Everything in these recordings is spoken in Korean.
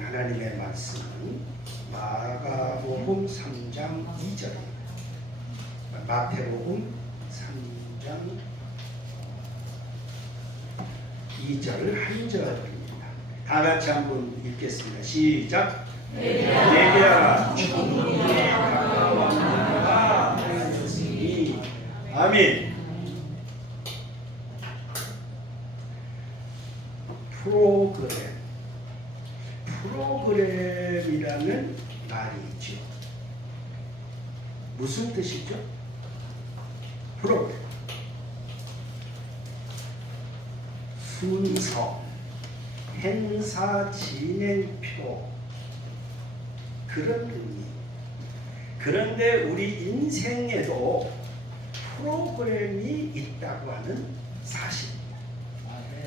있는 하나님의 말씀은 마가복음 3장 2절입니다. 마태복음 3장 2절 한 절입니다. 다 같이 한번 읽겠습니다. 시작. 내게야 주님의 가까운 나라가 되었으니. 아멘. 프로그램이라는 말이 있죠. 무슨 뜻이죠? 프로그램. 순서, 행사 진행표, 그런 의미. 그런데 우리 인생에도 프로그램이 있다고 하는 사실입니다.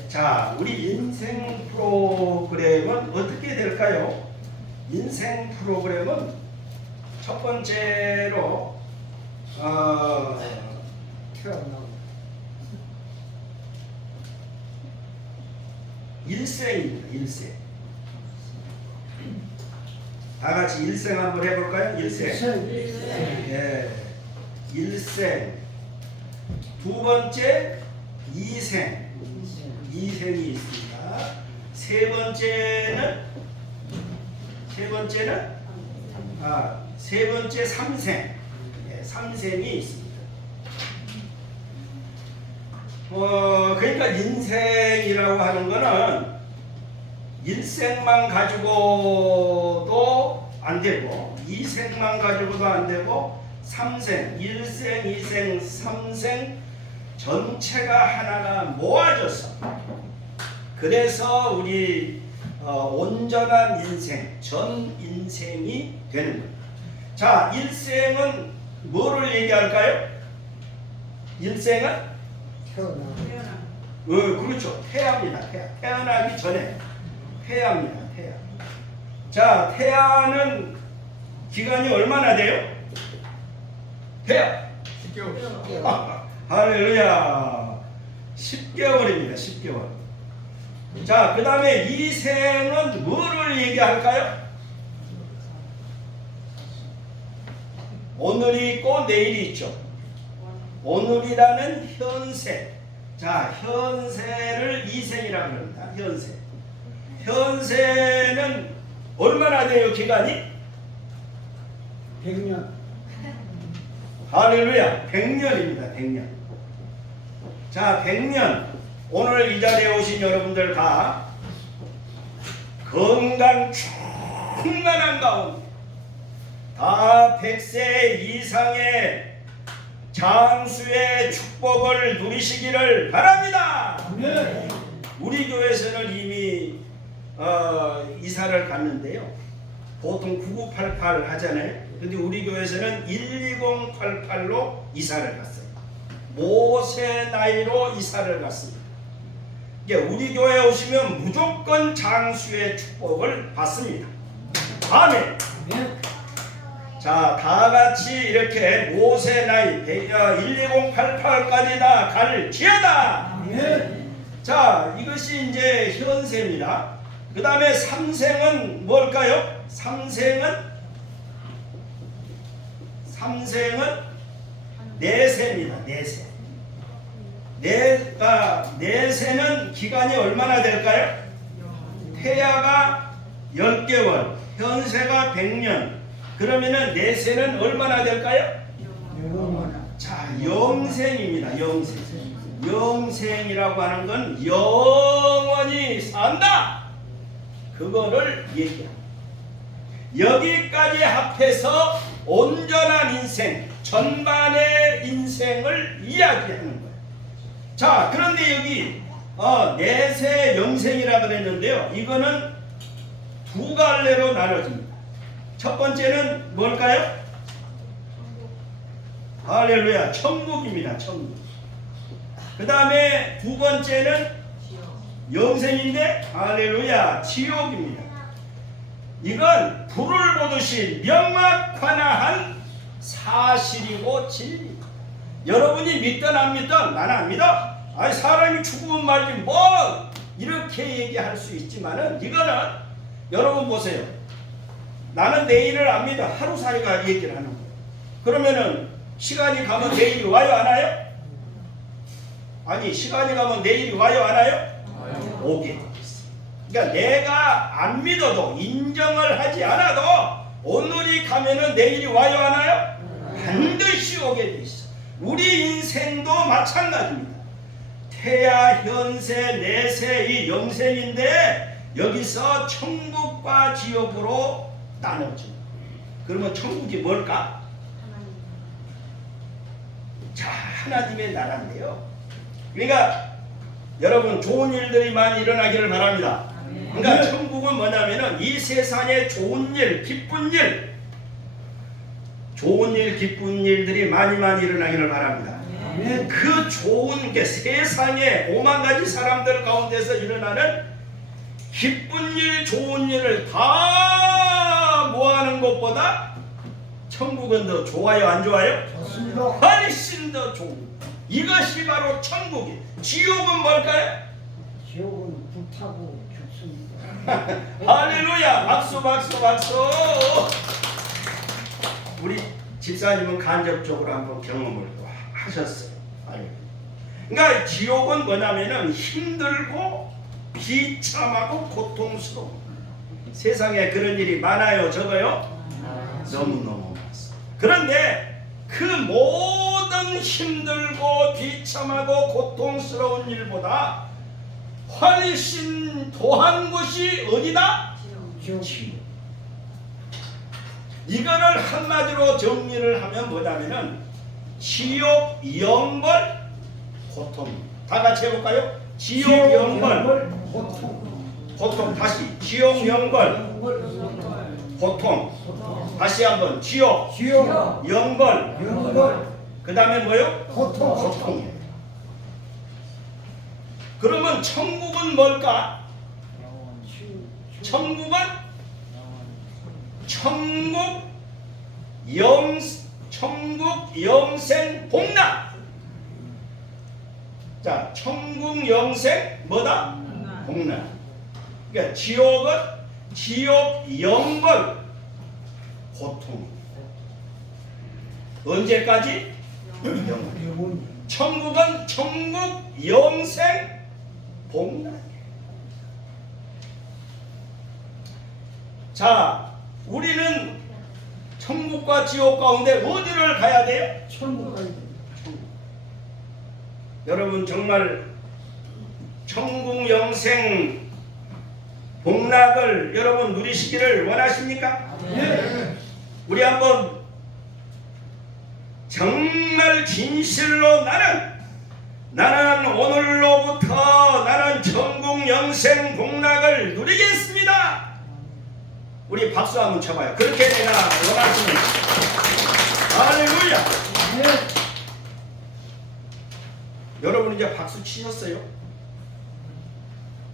자, 우리 인생 프로그램은 어떻게 될까요? 인생 프로그램은 첫 번째로 일생입니다. 일생. 다 같이 일생 한번 해볼까요? 일생. 예. 일생. 두 번째 이생. 이생이 있습니다. 세 번째 삼생. 예, 삼생이 있습니다. 그러니까 인생이라고 하는 거는 일생만 가지고도 안 되고, 이생만 가지고도 안 되고, 삼생, 일생, 이생, 삼생 전체가 하나가 모아져서, 그래서 우리 온전한 인생, 전 인생이 되는 겁니다. 자, 일생은 뭐를 얘기할까요? 일생은 그렇죠. 태아입니다. 태어나기 전에 태아입니다. 태아. 자, 태아는 기간이 얼마나 돼요? 태아 10개월. 할렐루야. 10개월입니다. 10개월. 자, 그 다음에 이생은 뭐를 얘기할까요? 오늘이 있고 내일이 있죠. 오늘이라는 현세. 자, 현세를 이생이라고 합니다. 현세. 현세는 얼마나 돼요, 기간이? 100년. 할렐루야. 100년입니다. 100년. 자, 100년. 오늘 이 자리에 오신 여러분들 다 건강 충만한 가운데 다 100세 이상의 장수의 축복을 누리시기를 바랍니다. 네. 우리 교회에서는 이미 이사를 갔는데요. 보통 9988 하잖아요. 근데 우리 교회에서는 12088로 이사를 갔어요. 모세 나이로 이사를 갔습니다. 우리 교회에 오시면 무조건 장수의 축복을 받습니다. 아멘. 자, 다 같이 이렇게 모세 나이 12088까지 다 갈지어다. 자, 이것이 이제 현세입니다. 그 다음에 삼생은 뭘까요? 삼생은 내세입니다. 내세. 내세는 기간이 얼마나 될까요? 태아가 10개월, 현세가 100년. 그러면은 내세는 얼마나 될까요? 자, 영생입니다. 영생. 영생이라고 하는 건 영원히 산다. 그거를 얘기합니다. 여기까지 합해서 온전한 인생, 전반의 인생을 이야기하는 거예요. 자, 그런데 여기 내세 영생이라 그랬는데요. 이거는 두 갈래로 나눠집니다. 첫 번째는 뭘까요? 할렐루야. 천국입니다. 천국. 그 다음에 두 번째는 영생인데 할렐루야. 지옥입니다. 이건 불을 보듯이 명확한 사실이고 진리입니다. 여러분이 믿든 안 믿든 나는 안 믿어. 아니 사람이 죽으면 말지 뭐 이렇게 얘기할 수 있지만은 이거는 여러분 보세요. 나는 내일을 압니다. 하루살이가 얘기를 하는 거예요. 그러면은 시간이 가면 내일이 와요 안 와요? 아니 시간이 가면 내일이 와요 안 와요? 오게 돼 있어. 그러니까 내가 안 믿어도 인정을 하지 않아도 오늘이 가면은 내일이 와요 안 와요? 반드시 오게 돼 있어. 우리 인생도 마찬가지입니다. 태야 현세 내세 이 영생인데 여기서 천국과 지옥으로 나눠져. 그러면 천국이 뭘까? 자, 하나님의 나라인데요. 그러니까 여러분 좋은 일들이 많이 일어나기를 바랍니다. 그러니까 천국은 뭐냐면은 이 세상에 좋은 일, 기쁜 일, 기쁜 일들이 많이 일어나기를 바랍니다. 그 좋은 게 세상에 5만 가지 사람들 가운데서 일어나는 기쁜 일, 좋은 일을 다 모아는 것보다 천국은 더 좋아요, 안 좋아요? 좋습니다. 훨씬 더 좋은. 이것이 바로 천국이. 지옥은 뭘까요? 지옥은 불타고 죽습니다. 할렐루야! 박수. 우리 집사님은 간접적으로 한번 경험을 또 하셨어요. 그러니까 지옥은 뭐냐면은 힘들고 비참하고 고통스러운. 세상에 그런 일이 많아요, 적어요? 너무너무 많습니다. 그런데 그 모든 힘들고 비참하고 고통스러운 일보다 훨씬 더한 곳이 어디다? 지옥. 이거를 한마디로 정리를 하면 뭐냐면은 지옥, 영벌, 고통. 다 같이 해볼까요? 지옥, 영벌, 고통. 다시 지옥, 영벌, 고통. 다시 한번 지옥, 영벌. 그 다음에 뭐요? 고통이에요. 그러면 천국은 뭘까? 천국은 천국 영생 복락. 자, 천국 영생 뭐다? 복락. 그러니까 지옥은 지옥 영벌 고통. 언제까지? 영원. 천국은 천국 영생 복락. 자, 우리는 천국과 지옥 가운데 어디를 가야 돼요? 천국 가야 돼요. 여러분 정말 천국 영생 복락을 여러분 누리시기를 원하십니까? 네. 우리 한번 정말 진실로 나는 오늘로부터 나는 천국 영생 복락을 누리겠습니다. 우리 박수 한번 쳐봐요. 그렇게 내가 원하시는. 할렐루야. 네. 여러분 이제 박수 치셨어요?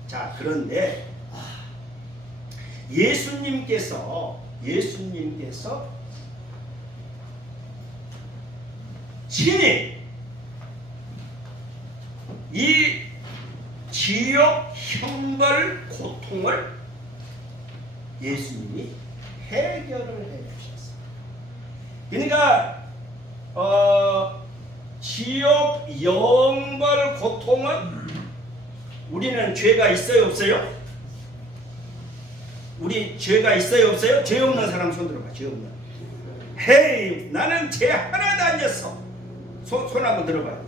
자, 그런데 예수님께서 친히 이 지옥 형벌 고통을 예수님이 해결을 해주셨어요. 그러니까 지옥 영벌 고통은 우리는 죄가 있어요 없어요? 우리 죄가 있어요 없어요? 죄 없는 사람 손 들어봐. 죄 없는. 헤이, 나는 죄 하나도 안 졌어. 손 한번 들어봐요.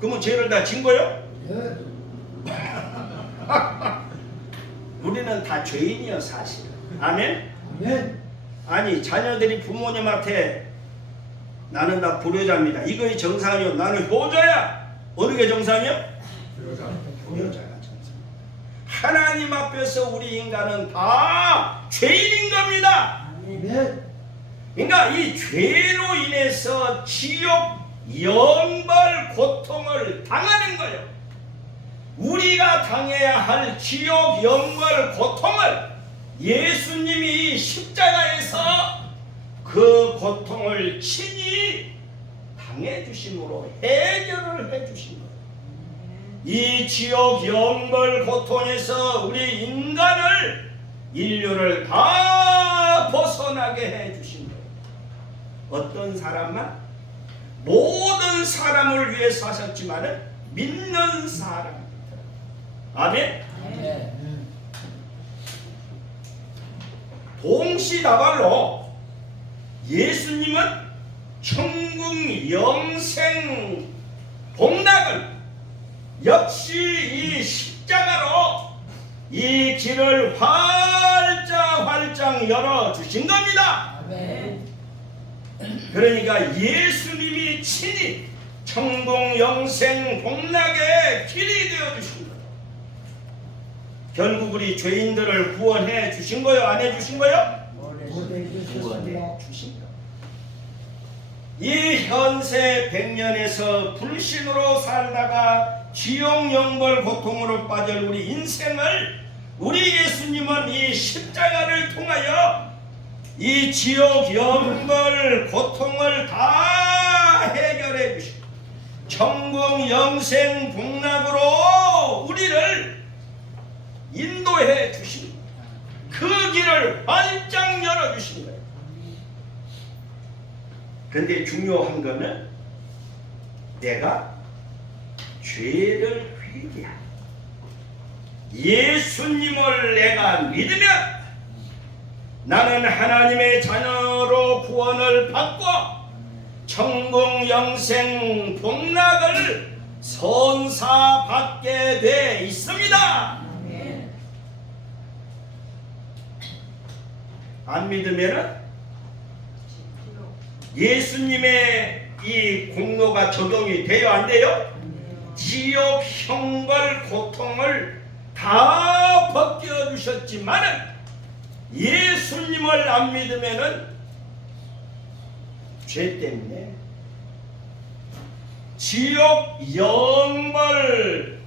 그러면 죄를 다 진 거요? 네. 우리는 다 죄인이요 사실. 아멘? 아멘. 아니 자녀들이 부모님한테 나는 다 불효자입니다. 이거이 정상이요. 나는 효자야. 어느 게 정상이요? 효자가 정상. 하나님 앞에서 우리 인간은 다 죄인인 겁니다. 아멘. 그러니까 이 죄로 인해서 지옥 영벌 고통을 당하는 거예요. 우리가 당해야 할 지옥 영벌 고통을 예수님이 십자가에서 그 고통을 친히 당해 주심으로 해결을 해 주신 거예요. 이 지옥 영벌 고통에서 우리 인간을 인류를 다 벗어나게 해주신 거예요. 어떤 사람만? 모든 사람을 위해서 하셨지만은 믿는 사람. 아멘. 동시다발로 예수님은 천국 영생 복락을 역시 이 십자가로 이 길을 활짝 열어주신 겁니다. 그러니까 예수님이 친히 천국 영생 복락의 길이 되어주신 거예요. 결국 우리 죄인들을 구원해 주신 거요? 안 해 주신 거요? 구원해 주신 거. 이 현세 백년에서 불신으로 살다가 지옥 영벌 고통으로 빠질 우리 인생을 우리 예수님은 이 십자가를 통하여 이 지옥 영벌 고통을 다 해결해 주시고 천국 영생 복락으로 우리를 인도해 주신 그 길을 활짝 열어 주신 거예요. 근데 중요한 거는 내가 죄를 회개하고 예수님을 내가 믿으면 나는 하나님의 자녀로 구원을 받고 천국 영생 복락을 선사받게 돼 있습니다. 안 믿으면 예수님의 이 공로가 적용이 돼요? 안 돼요? 지옥 형벌 고통을 다 벗겨주셨지만은 예수님을 안 믿으면은 죄 때문에 지옥 영벌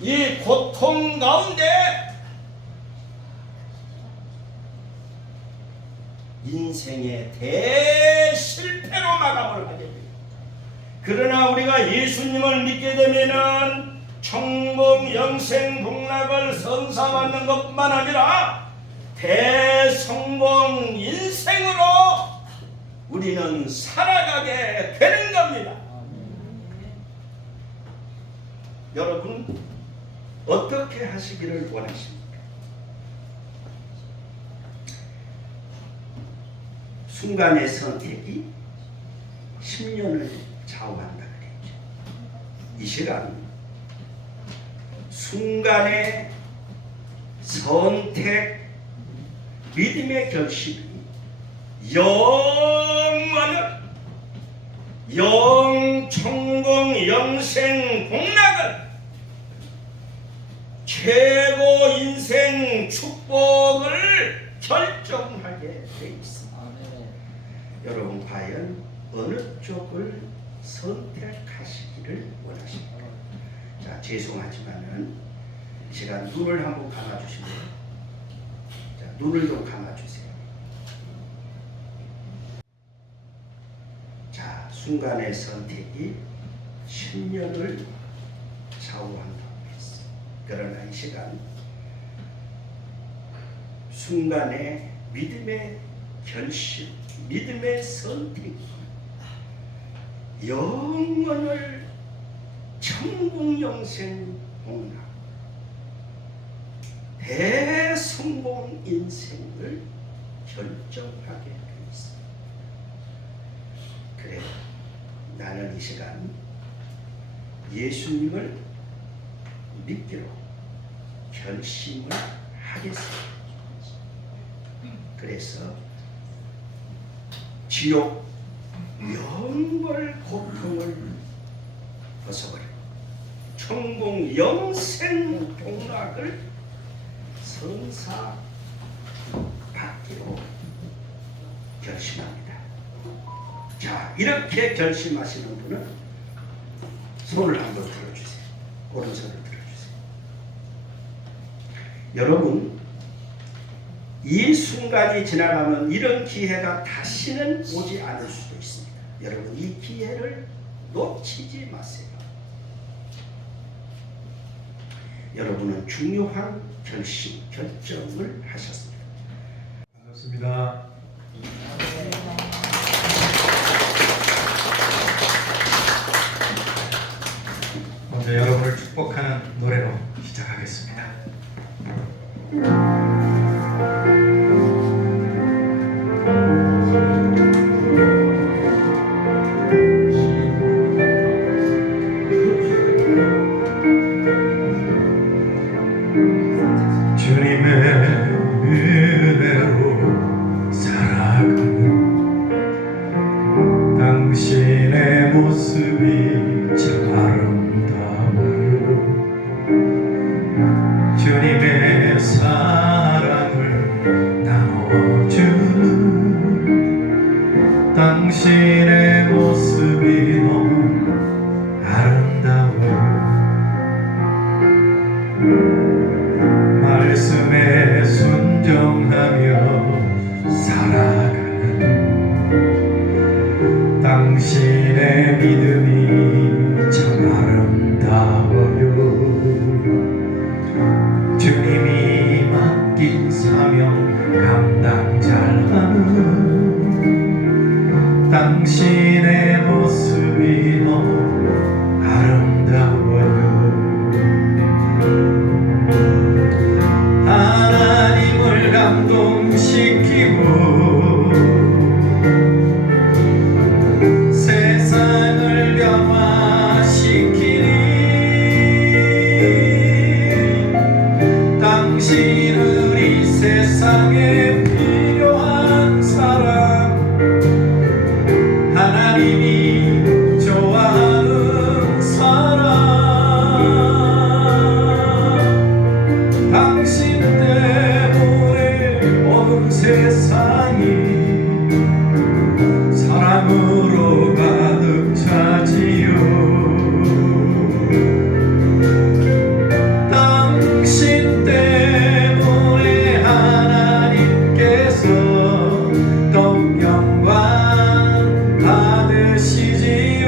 이 고통 가운데 인생의 대실패로 마감을 하게 됩니다. 그러나 우리가 예수님을 믿게 되면은 천국 영생 복락을 선사받는 것뿐만 아니라 대성공 인생으로 우리는 살아가게 되는 겁니다. 여러분 어떻게 하시기를 원하십니까? 순간의 선택이 10년을 좌우한다 그랬죠. 이 시간 순간의 선택 믿음의 결심이 영천공 영생 복락을 최고 인생 축복을 결정하게 돼 있습니다. 여러분 과연 어느 쪽을 선택하시기를 원하십니까? 자, 죄송하지만은 이 시간 눈을 한번 감아주시면, 자, 눈을 좀 감아주세요. 자, 순간의 선택이 10년을 좌우한다고 했어. 그러나 이 시간 순간의 믿음의 결심, 믿음의 선택이 영원을 천국 영생 복락 대성공 인생을 결정하게 돼 있습니다. 그래, 나는 이 시간 예수님을 믿기로 결심을 하겠습니다. 그래서 지옥 영벌 고통을 벗어버리고 천국 영생 복락을 선사받기로 결심합니다. 자, 이렇게 결심하시는 분은 손을 한번 들어주세요. 오른손을 들어주세요. 여러분, 이 순간이 지나가면 이런 기회가 다시는 오지 않을 수도 있습니다. 여러분, 이 기회를 놓치지 마세요. 여러분은 중요한 결정을 하셨습니다. 반갑습니다. 먼저 여러분을 축복하는 노래로 시작하겠습니다. 주님의 은혜로 살아가는 당신의 모습이 참 아름다워요. 주님의 사랑을 나눠주는 당신의 모습이 너무 아름다워요. 말씀에 순종하며 살아가는 당신의 믿음이 참 아름다워요. 주님이 맡긴 사명 감당 잘하는 당신의 모습이 너무 아름다워요. 하나님을 감동시키고 세상을 변화시키니 당신은 이 세상에 필요한 사람, 하나님이 좋아하는 사람, 당신 때문에 어두운 세상이 사랑으로 가득 차지요. 당신 때문에 하나님께서 더욱 영광 받으시지요.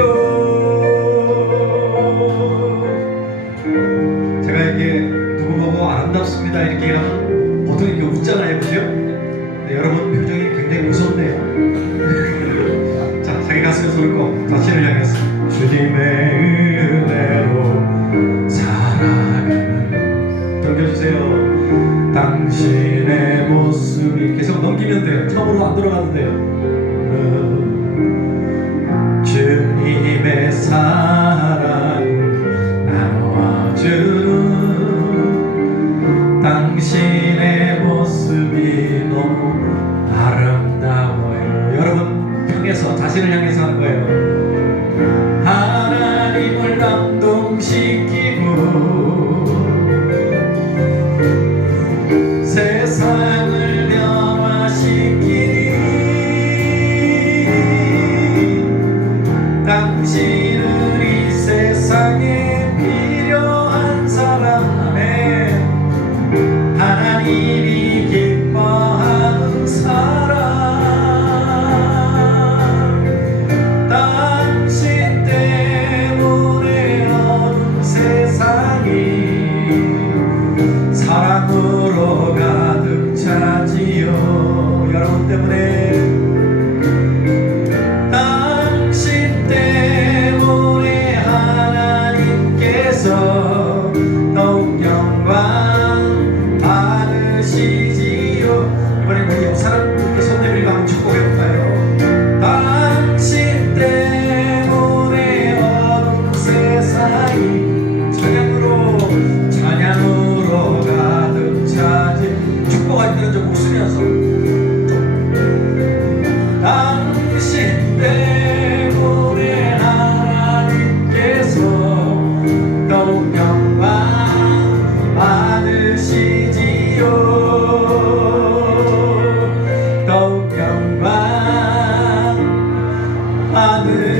제가 이렇게 누구 보고 아름답습니다 이렇게 하면 보통 이렇게 웃잖아요, 그죠? 근데 여러분 표정이 굉장히 무섭네요. 자, 자기 가슴에 손을 꼭 자신을 향해서 주님의 은혜로 살아가는, 넘겨주세요. 당신의 모습이 계속 넘기면 돼요. 처음으로 안 들어가도 돼요. 주님의 사랑 나눠주는 당신의 모습이 너무 아름다워요. 여러분 향해서, 자신을 향해서 하는 거예요. 하나님을 감동시키고 세상을 변화시키니 당신은 이 세상에 필요한 사람에 하나님이 기뻐하는 사람, 당신 때문에 어두운 세상이 사랑으로 가득 차지요. 여러분 때문에, 당신 때문에 하나님께서 더욱 영광 받으시지요. 이번에 우리 옆 사람들께 손 내밀고 한번 축복해볼까요? 당신 때문에 어두운 세상이 찬양으로 가득 차지. 축복할 때는 좀 웃으면서, 당신 때문에 하나님께서 더욱 영광 받으시지요. 더욱 영광 받으시지요.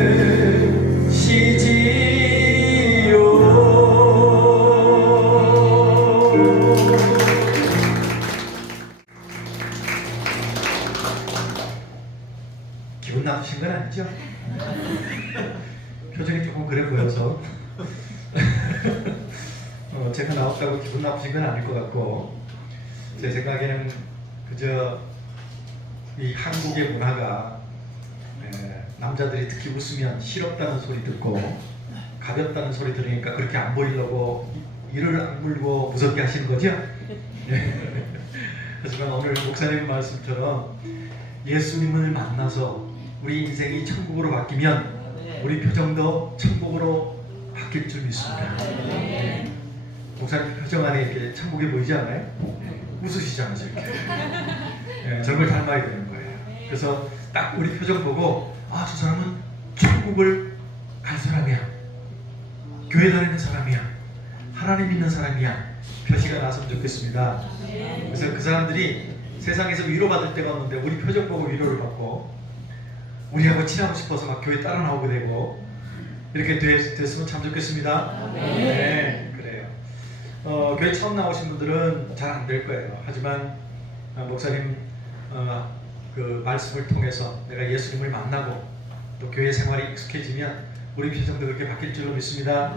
기분 나쁘신 건 아니죠? 표정이 조금 그래 보여서 제가 나왔다고 기분 나쁘신 건 아닐 것 같고, 제 생각에는 그저 이 한국의 문화가 남자들이 특히 웃으면 실없다는 소리 듣고 가볍다는 소리 들으니까 그렇게 안 보이려고 이를 악물고 무섭게 하시는 거죠? 하지만 오늘 목사님 말씀처럼 예수님을 만나서 우리 인생이 천국으로 바뀌면 우리 표정도 천국으로 바뀔 줄 믿습니다. 목사님 표정 안에 이렇게 천국이 보이지 않나요? 웃으시잖아요, 이렇게. 저걸 닮아야 되는 거예요. 그래서 딱 우리 표정 보고 저 사람은 천국을 갈 사람이야. 교회 다니는 사람이야. 하나님 믿는 사람이야. 표시가 나왔으면 좋겠습니다. 그래서 그 사람들이 세상에서 위로받을 때가 없는데 우리 표정 보고 위로를 받고 우리하고 친하고 싶어서 막 교회 따라 나오게 되고 이렇게 됐으면 참 좋겠습니다. 네, 그래요. 교회 처음 나오신 분들은 잘 안 될 거예요. 하지만 목사님 그 말씀을 통해서 내가 예수님을 만나고 또 교회 생활이 익숙해지면 우리 표정도 그렇게 바뀔 줄로 믿습니다.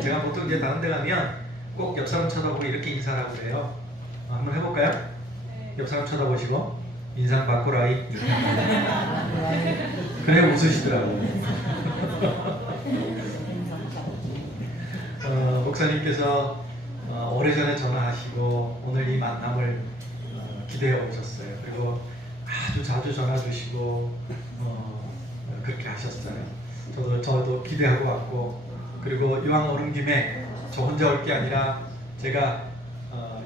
제가 보통 이제 다른 데 가면 꼭 옆 사람 쳐다보고 이렇게 인사를 하고 그래요. 한번 해볼까요? 옆 사람 쳐다보시고 인상 바꾸라이. 그래 웃으시더라고요. 목사님께서 오래전에 전화하시고 오늘 이 만남을 기대해 오셨어요. 그리고 아주 자주 전화 주시고 그렇게 하셨어요. 저도 기대하고 왔고, 그리고 이왕 오는 김에 저 혼자 올 게 아니라 제가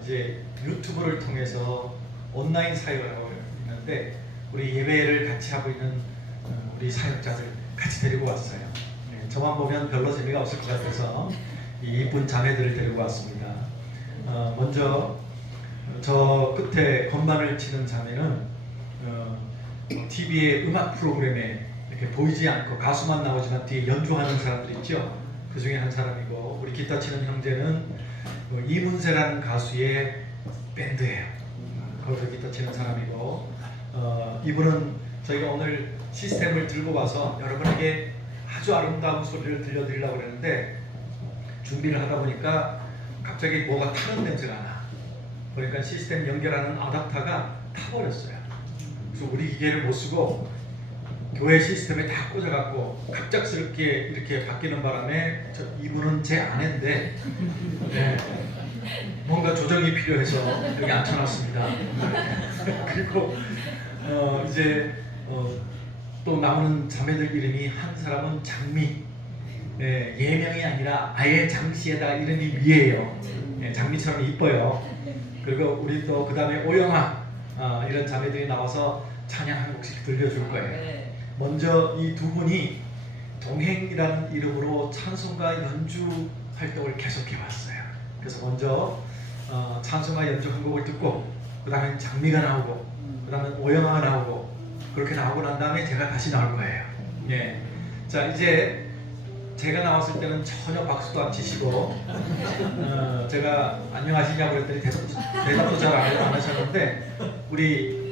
이제 유튜브를 통해서 온라인 사역을 하고 있는데 우리 예배를 같이 하고 있는 우리 사역자들 같이 데리고 왔어요. 저만 보면 별로 재미가 없을 것 같아서 이 이쁜 자매들을 데리고 왔습니다. 먼저 저 끝에 건반을 치는 자매는 TV의 음악 프로그램에 이렇게 보이지 않고 가수만 나오지만 뒤에 연주하는 사람들 있죠. 그 중에 한 사람이고, 우리 기타 치는 형제는 이문세라는 가수의 밴드예요. 거기서 기타 치는 사람이고, 이분은 저희가 오늘 시스템을 들고 와서 여러분에게 아주 아름다운 소리를 들려드리려고 그랬는데 준비를 하다 보니까 갑자기 뭐가 타는 냄새가 나. 그러니까 시스템 연결하는 아답터가 타버렸어요. 그래서 우리 기계를 못 쓰고 교회 시스템에 다 꽂아갖고 갑작스럽게 이렇게 바뀌는 바람에 이분은 제 아내인데 뭔가 조정이 필요해서 여기 앉혀놨습니다. 그리고 이제 또 나오는 자매들 이름이, 한 사람은 장미, 예명이 아니라 아예 장씨에다 이름이 미예요. 장미처럼 이뻐요. 그리고 우리 또 그 다음에 오영아, 이런 자매들이 나와서 찬양 한 곡씩 들려줄 거예요. 먼저 이 두 분이 동행이라는 이름으로 찬송가 연주 활동을 계속해 왔어요. 그래서 먼저 찬송가 연주 한 곡을 듣고 그 다음에 장미가 나오고 그 다음에 오영아가 나오고 그렇게 나오고 난 다음에 제가 다시 나올 거예요. 자, 이제 제가 나왔을 때는 전혀 박수도 안 치시고 제가 안녕하시냐고 그랬더니 대답도 잘 안 하셨는데 우리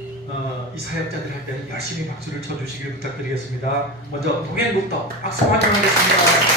이 사역자들 할 때는 열심히 박수를 쳐주시길 부탁드리겠습니다. 먼저 동행부터 박수 환영하겠습니다.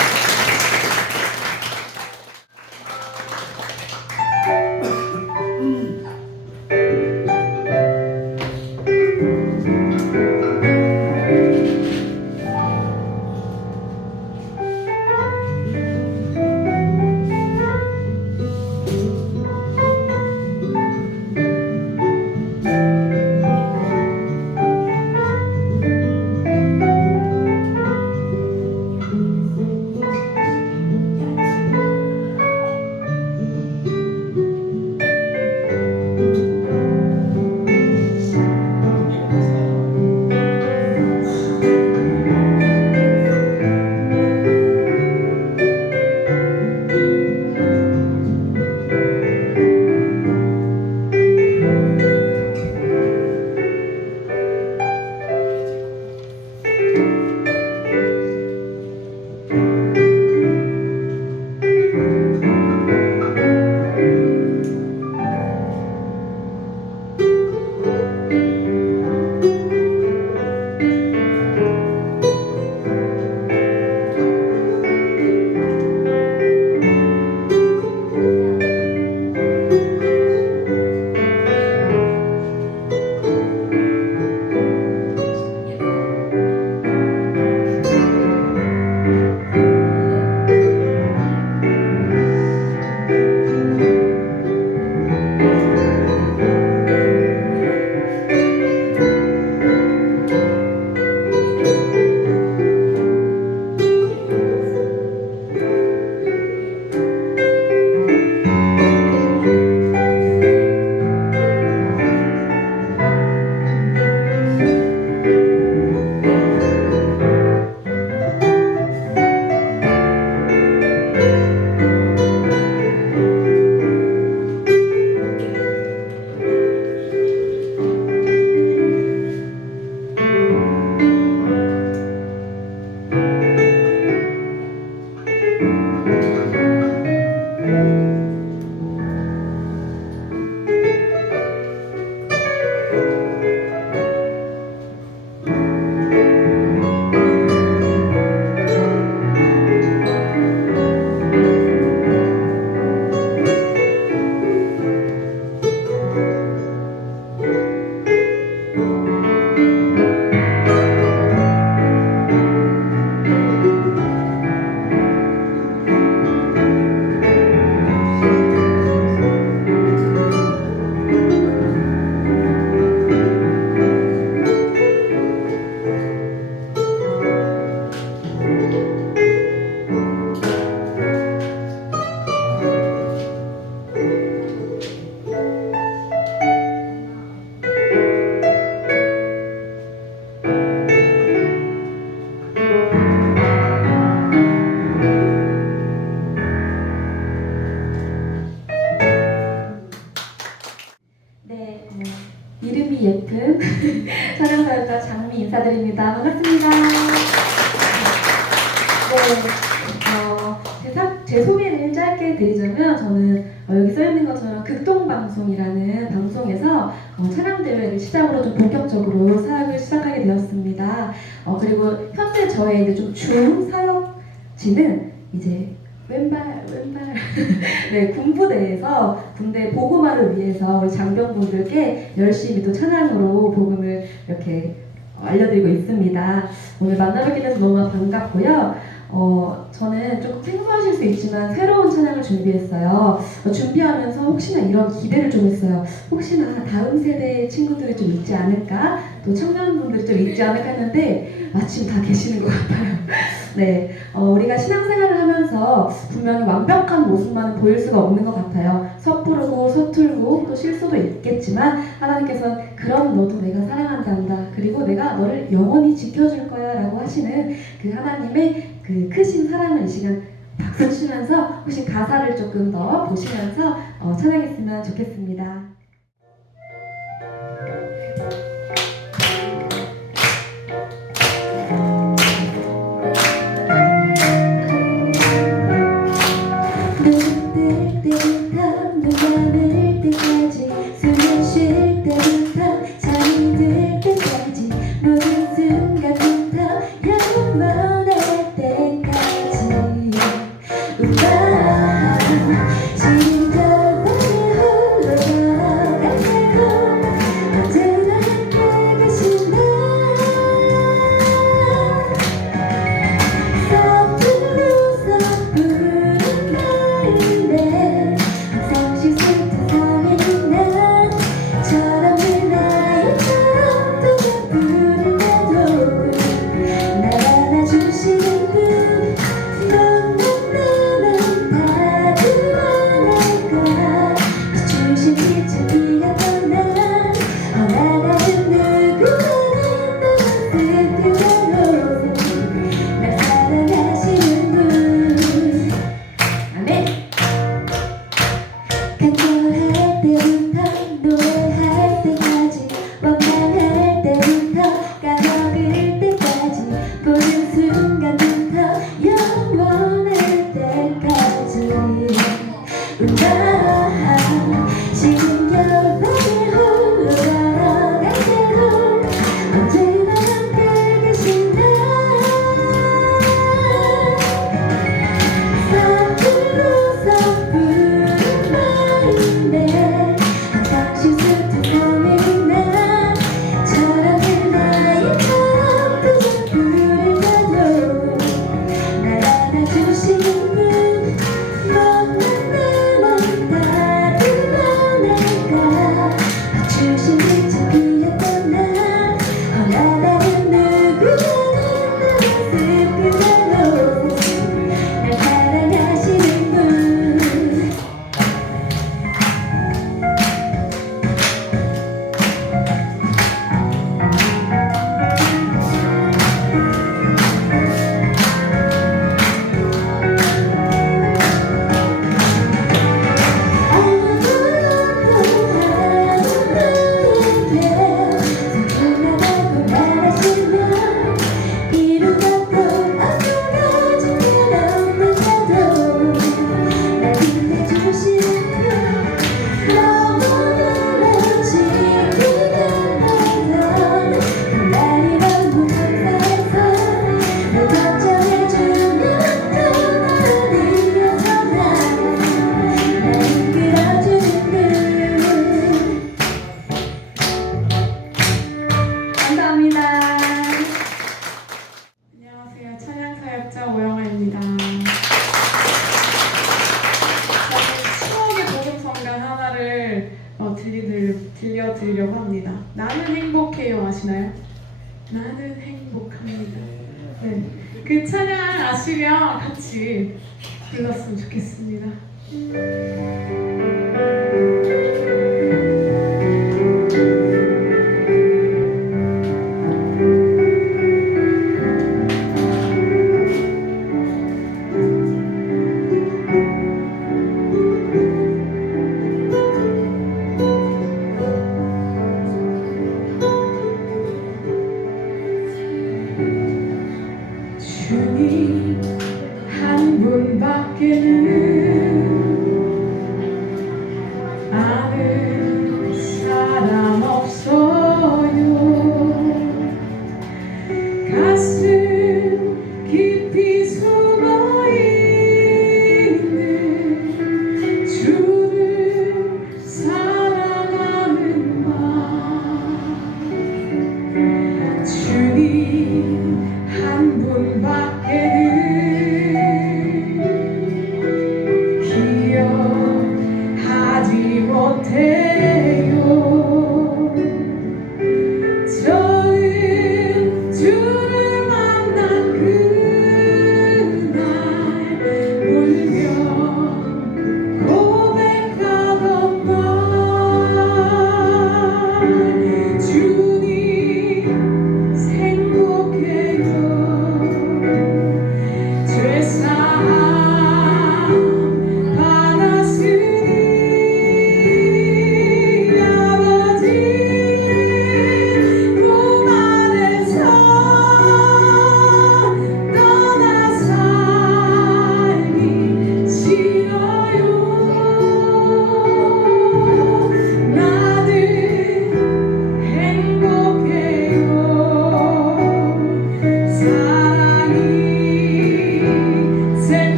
이름이 예쁜 찬양사역자 장미 인사드립니다. 반갑습니다. 제 소개를 짧게 드리자면 저는 여기 써있는 것처럼 극동방송이라는 방송에서 찬양대회를 시작으로 좀 본격적으로 사역을 시작하게 되었습니다. 그리고 현재 저의 이제 좀 중 사역지는 이제 왼발 네, 군부대에서 군대 보고마를 위해서 우리 장병분들께 열심히 또 찬양으로 복음을 이렇게 알려드리고 있습니다. 오늘 만나뵙게 돼서 너무 반갑고요. 저는 조금 생소하실 수 있지만 새로운 찬양을 준비했어요. 준비하면서 혹시나 이런 기대를 좀 했어요. 혹시나 다음 세대의 친구들이 좀 있지 않을까? 또 청년분들이 좀 있지 않을까 했는데 마침 다 계시는 것 같아요. 네, 우리가 신앙생활을 하면서 분명히 완벽한 모습만은 보일 수가 없는 것 같아요. 섣부르고 서툴고 또 실수도 있겠지만 하나님께서 그럼 너도 내가 사랑한단다. 그리고 내가 너를 영원히 지켜줄 거야 라고 하시는 그 하나님의 그 크신 사랑을 이 시간 박수 치면서 혹시 가사를 조금 더 보시면서 찬양했으면 좋겠습니다. 들려드리려고 합니다. 나는 행복해요 아시나요? 나는 행복합니다. 네, 그 찬양 아시면 같이 불렀으면 좋겠습니다.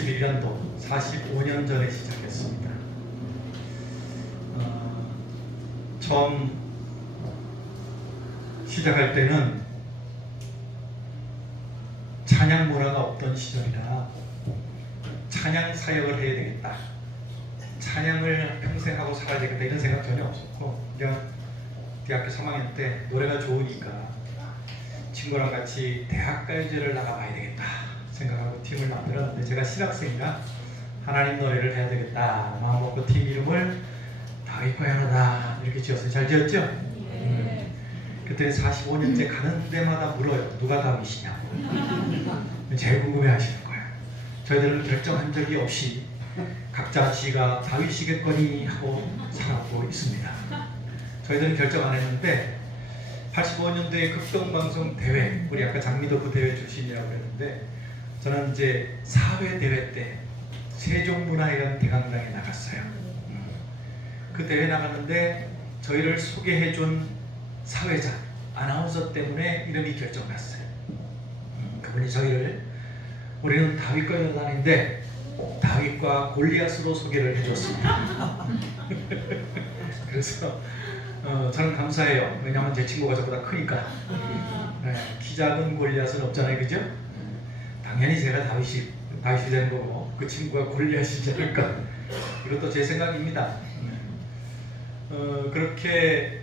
51년도 45년 전에 시작했습니다. 처음 시작할 때는 찬양 문화가 없던 시절이라 찬양 사역을 해야 되겠다, 찬양을 평생 하고 살아야 되겠다 이런 생각 전혀 없었고, 그냥 대학교 3학년 때 노래가 좋으니까 친구랑 같이 대학가요제를 나가봐야 되겠다 생각하고 팀을 만들었는데, 제가 신학생이라 하나님 노래를 해야 되겠다 마음먹고 팀 이름을 다윗과 연호다 이렇게 지었어요. 잘 지었죠? 그때 45년째 가는 데마다 물어요. 누가 다윗이냐고. 제일 궁금해하시는 거예요. 저희들은 결정한 적이 없이 각자 지가 다윗이겠거니 하고 살아오고 있습니다. 저희들은 결정 안 했는데 85년도에 극동방송 대회, 우리 아까 장미도부 대회 출신이라고 했는데, 저는 이제 사회 대회 때 세종문화회관 대강당에 나갔어요. 그 대회 나갔는데 저희를 소개해준 사회자, 아나운서 때문에 이름이 결정났어요. 그분이 저희를, 우리는 다윗과 연단인데 다윗과 골리앗으로 소개를 해줬습니다. 그래서 저는 감사해요. 왜냐하면 제 친구가 저보다 크니까. 네, 키 작은 골리앗은 없잖아요, 그죠? 당연히 제가 다윗이 된 거고 그 친구가 골리앗이지 않을까. 이것도 제 생각입니다. 그렇게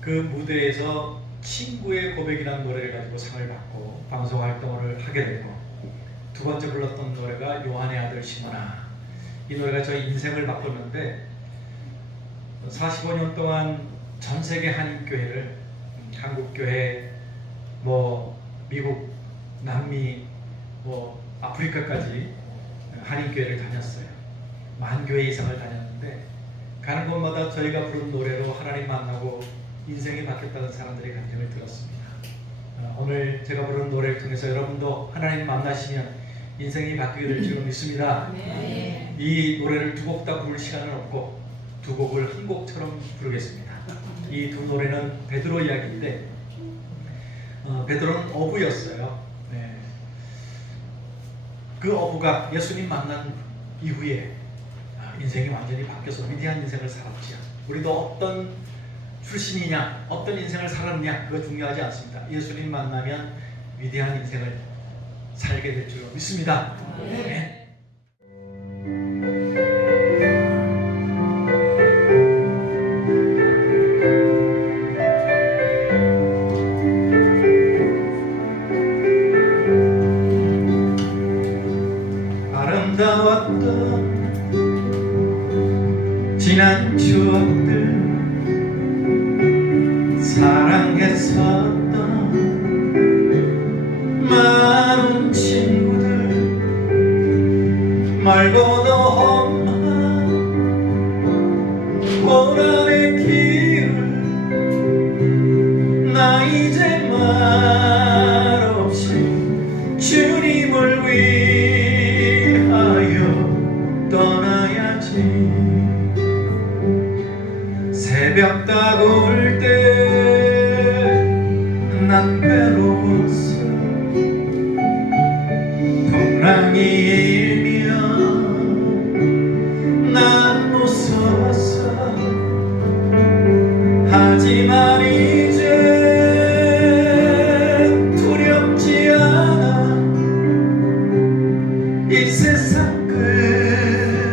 그 무대에서 친구의 고백이라는 노래를 가지고 상을 받고 방송 활동을 하게 되고, 두 번째 불렀던 노래가 요한의 아들 시몬아. 이 노래가 저희 인생을 바꿨는데 45년 동안 전 세계 한인교회를, 한국교회, 미국, 남미, 아프리카까지 한인교회를 다녔어요. 10,000교회 이상을 다녔는데 가는 곳마다 저희가 부른 노래로 하나님 만나고 인생이 바뀌었다는 사람들의 감정을 들었습니다. 오늘 제가 부른 노래를 통해서 여러분도 하나님 만나시면 인생이 바뀌게 될 줄 믿습니다. 이 노래를 두 곡 다 부를 시간은 없고 두 곡을 한 곡처럼 부르겠습니다. 이 두 노래는 베드로 이야기인데, 베드로는 어부였어요. 네. 그 어부가 예수님 만난 이후에 인생이 완전히 바뀌어서 위대한 인생을 살았지요. 우리도 어떤 출신이냐, 어떤 인생을 살았냐, 그거 중요하지 않습니다. 예수님 만나면 위대한 인생을 살게 될 줄 믿습니다. 네. 아름다웠던 지난 추억들, 사랑했었던 많은 친구들 말고도 험한 고난의 길을 나 이제 말없이 주님을 위하여 떠나야지. 새벽 다가올 때 난 괴로웠어. 풍랑이 일면 난 무서웠어. 하지만 이제 두렵지 않아. 이 세상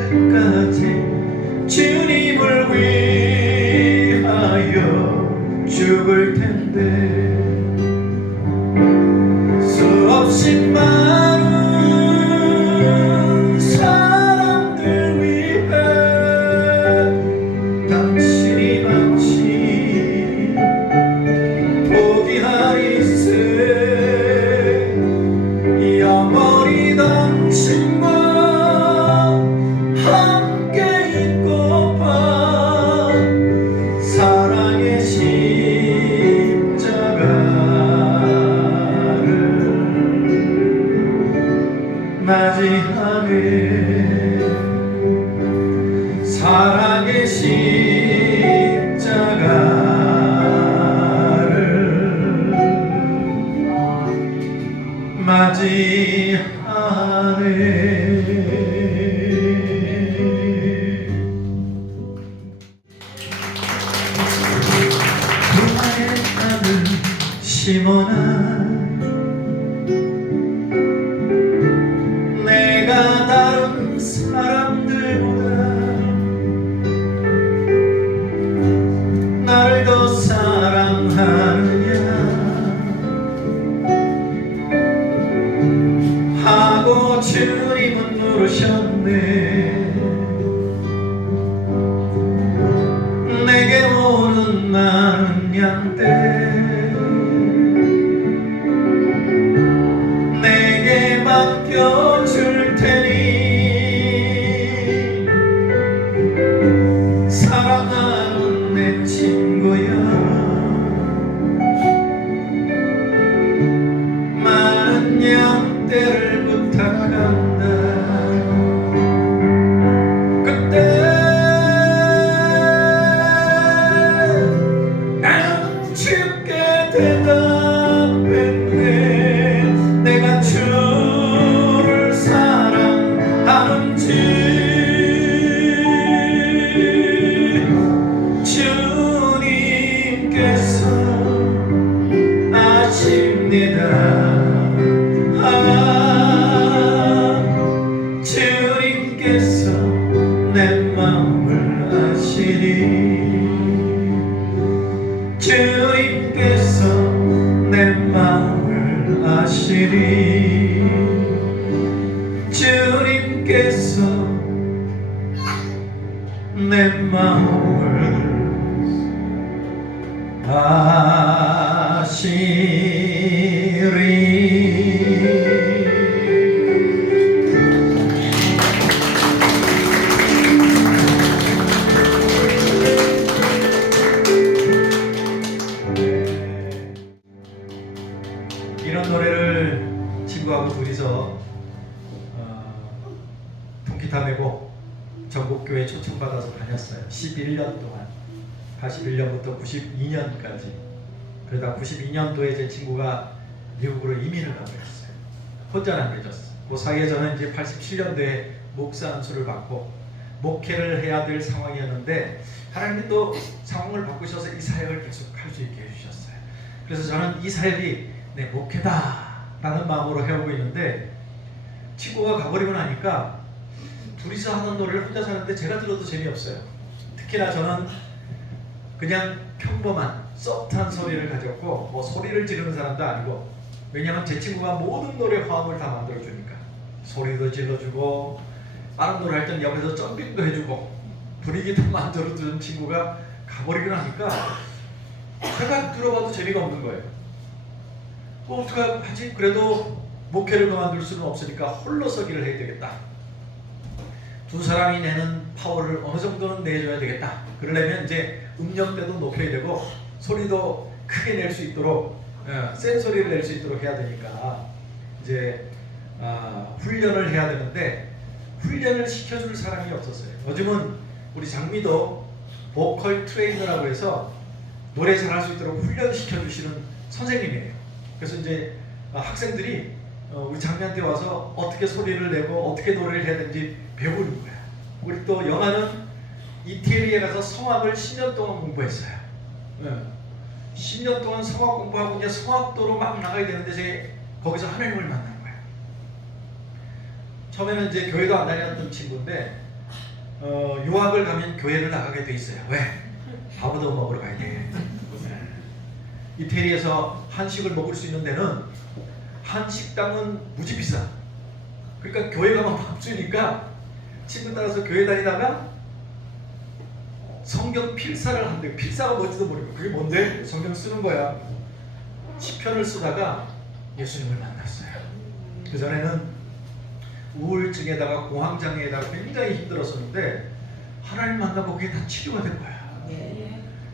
끝까지 주님을 위하여 심어놔. 내가 다른 사람들보다 나를 더 사랑하느냐 하고 주님은 물으셨네. 내게 오는 많은 양떼 내게 맡겨줄 테니 사랑하는 내 친구야 많은 양떼를 부탁한다. 그때 나는 쉽게 대답했네. 내가 주를 사랑하는지 주님께서 아십니다. 주님께서 내 마음을 아시니 주님께서 내 마음을 아시니 주님께서 내 마음을 아시리. 이런 노래를 친구하고 둘이서 통기타 메고 전국교회 초청받아서 다녔어요. 11년 동안 81년부터 92년까지. 그러다 92년도에 제 친구가 미국으로 이민을 가게 됐어요. 혼자 남겨졌어요. 그 사이에 저는 이제 87년도에 목사 안수를 받고 목회를 해야 될 상황이었는데 하나님이 또 상황을 바꾸셔서 이 사역을 계속 할 수 있게 해주셨어요. 그래서 저는 이 사역이 내 목회다 라는 마음으로 해오고 있는데 친구가 가버리고 나니까 둘이서 하는 노래를 혼자 하는데 제가 들어도 재미없어요. 특히나 저는 그냥 평범한 소프트한 소리를 가졌고 뭐 소리를 지르는 사람도 아니고, 왜냐하면 제 친구가 모든 노래 화음을 다 만들어주니까 소리도 질러주고 다른 노래 할 때는 옆에서 점핑도 해주고 분위기도 만들어주는 친구가 가버리고 나니까 제가 들어봐도 재미가 없는 거예요. 뭐 어떡하지? 그래도 목회를 그만둘 수는 없으니까 홀로 서기를 해야 되겠다. 두 사람이 내는 파워를 어느 정도는 내줘야 되겠다. 그러려면 이제 음역대도 높여야 되고 소리도 크게 낼 수 있도록 센 소리를 낼 수 있도록 해야 되니까 이제 훈련을 해야 되는데 훈련을 시켜줄 사람이 없었어요. 요즘은 우리 장미도 보컬 트레이너라고 해서 노래 잘할 수 있도록 훈련시켜주시는 선생님이에요. 그래서 이제 학생들이 우리 장미한테 와서 어떻게 소리를 내고 어떻게 노래를 해야 되는지 배우는 거야. 우리 또 영화는 이태리에 가서 성악을 10년 동안 공부했어요. 10년 동안 성악 공부하고 이제 성악도로 막 나가야 되는데 제가 거기서 하나님을 만난 거예요. 처음에는 이제 교회도 안 다녔던 친구인데 유학을 가면 교회를 나가게 돼 있어요. 왜? 밥도 먹으러 가야 돼. 이태리에서 한식을 먹을 수 있는 데는 한식당은 무지 비싸. 그러니까 교회 가면 밥 주니까 친구 따라서 교회 다니다가 성경 필사를 한대. 필사가 뭔지도 모르고 그게 뭔데? 성경 쓰는 거야. 시편을 쓰다가 예수님을 만났어요. 그 전에는 우울증에다가 공황장애에다가 굉장히 힘들었었는데 하나님 만나고 그게 다 치료가 된 거야.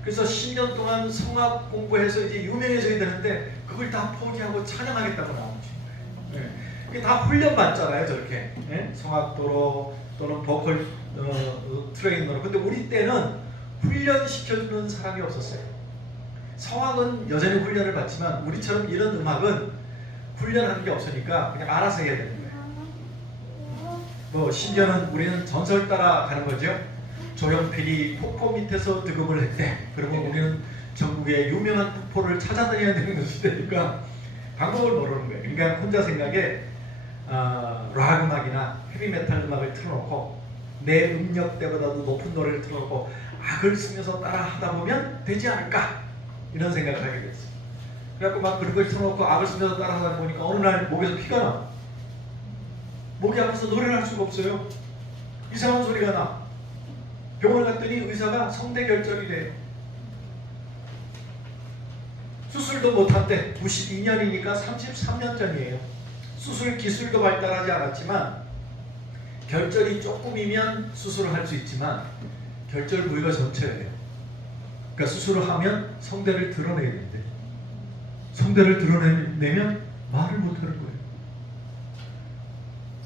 그래서 10년 동안 성악 공부해서 이제 유명해져야 되는데 그걸 다 포기하고 찬양하겠다고 나온 친구예요. 그게 다 훈련 받잖아요, 저렇게. 성악도로 또는 보컬 트레이너로. 근데 우리 때는 훈련시켜주는 사람이 없었어요. 성악은 여전히 훈련을 받지만 우리처럼 이런 음악은 훈련하는 게 없으니까 그냥 알아서 해야 되는 거예요. 뭐 심지어는 우리는 전설 따라 가는 거죠. 조용필이 폭포 밑에서 득음을 했대. 그러면 우리는 전국의 유명한 폭포를 찾아다녀야 되는 시대니까 방법을 모르는 거예요. 그러니까 혼자 생각에 락 음악이나 헤비메탈 음악을 틀어놓고 내 음역대보다도 높은 노래를 틀어놓고 악을 쓰면서 따라 하다 보면 되지 않을까 이런 생각을 하게 됐어요. 그래갖고 막 그런 걸 틀어놓고 악을 쓰면서 따라 하다 보니까 어느 날 목에서 피가 나. 목이 아파서 노래를 할 수가 없어요. 이상한 소리가 나. 병원 갔더니 의사가 성대결절이래요. 수술도 못한대. 92년이니까 33년 전이에요. 수술 기술도 발달하지 않았지만 결절이 조금이면 수술을 할 수 있지만 결절 부위가 전체예요. 그러니까 수술을 하면 성대를 드러내야 되는데 성대를 드러내면 말을 못하는 거예요.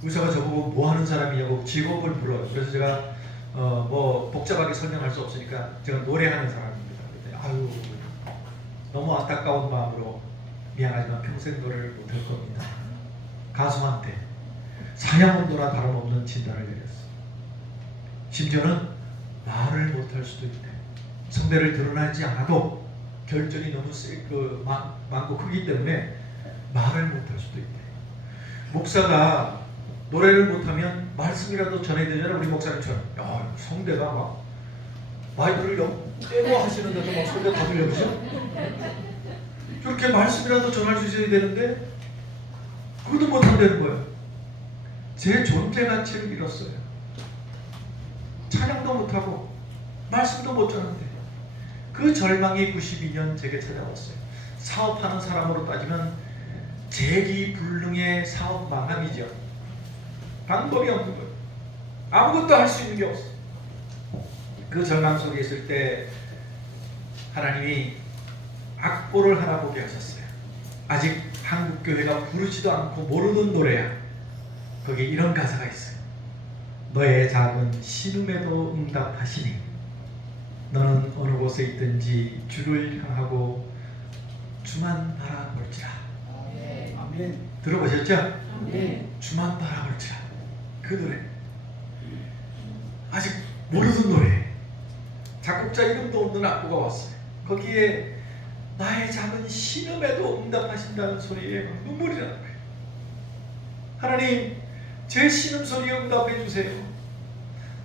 의사가 저보고 뭐 하는 사람이냐고 직업을 물어요. 그래서 제가 뭐 복잡하게 설명할 수 없으니까 제가 노래하는 사람입니다. 그랬더니 아유 너무 안타까운 마음으로 미안하지만 평생 노래를 못할 겁니다. 가수한테 사냥온도나 다름없는 진단을 내렸어. 심지어는 말을 못할 수도 있대. 성대를 드러나지 않아도 결절이 너무 많고 크기 때문에 말을 못할 수도 있대. 목사가 노래를 못하면 말씀이라도 전해야 되잖아. 우리 목사님처럼 야 성대가 막 마이크를 떼고 하시는데도 막 소리가 다 들려오죠. 저렇게 말씀이라도 전할 수 있어야 되는데 그것도 못한다는 거예요. 제 존재 가치를 잃었어요. 찬양도 못하고 말씀도 못 전한대. 그 절망이 92년 제게 찾아왔어요. 사업하는 사람으로 따지면 재기불능의 사업 망함이죠. 방법이 없는 거예요. 아무것도 할 수 있는 게 없어요. 그 절망 속에 있을 때 하나님이 악보를 하나 보게 하셨어요. 아직 한국교회가 부르지도 않고 모르는 노래야. 거기에 이런 가사가 있어요. 너의 작은 신음에도 응답하시니 너는 어느 곳에 있든지 주를 향하고 주만 바라볼지라. 아멘. 들어보셨죠? 아멘. 주만 바라볼지라. 그 노래 아직 모르는 노래. 작곡자 이름도 없는 악보가 왔어요. 거기에 나의 작은 신음에도 응답하신다는 소리에 눈물이 나는 거예요. 하나님 제 신음소리에 응답해 주세요.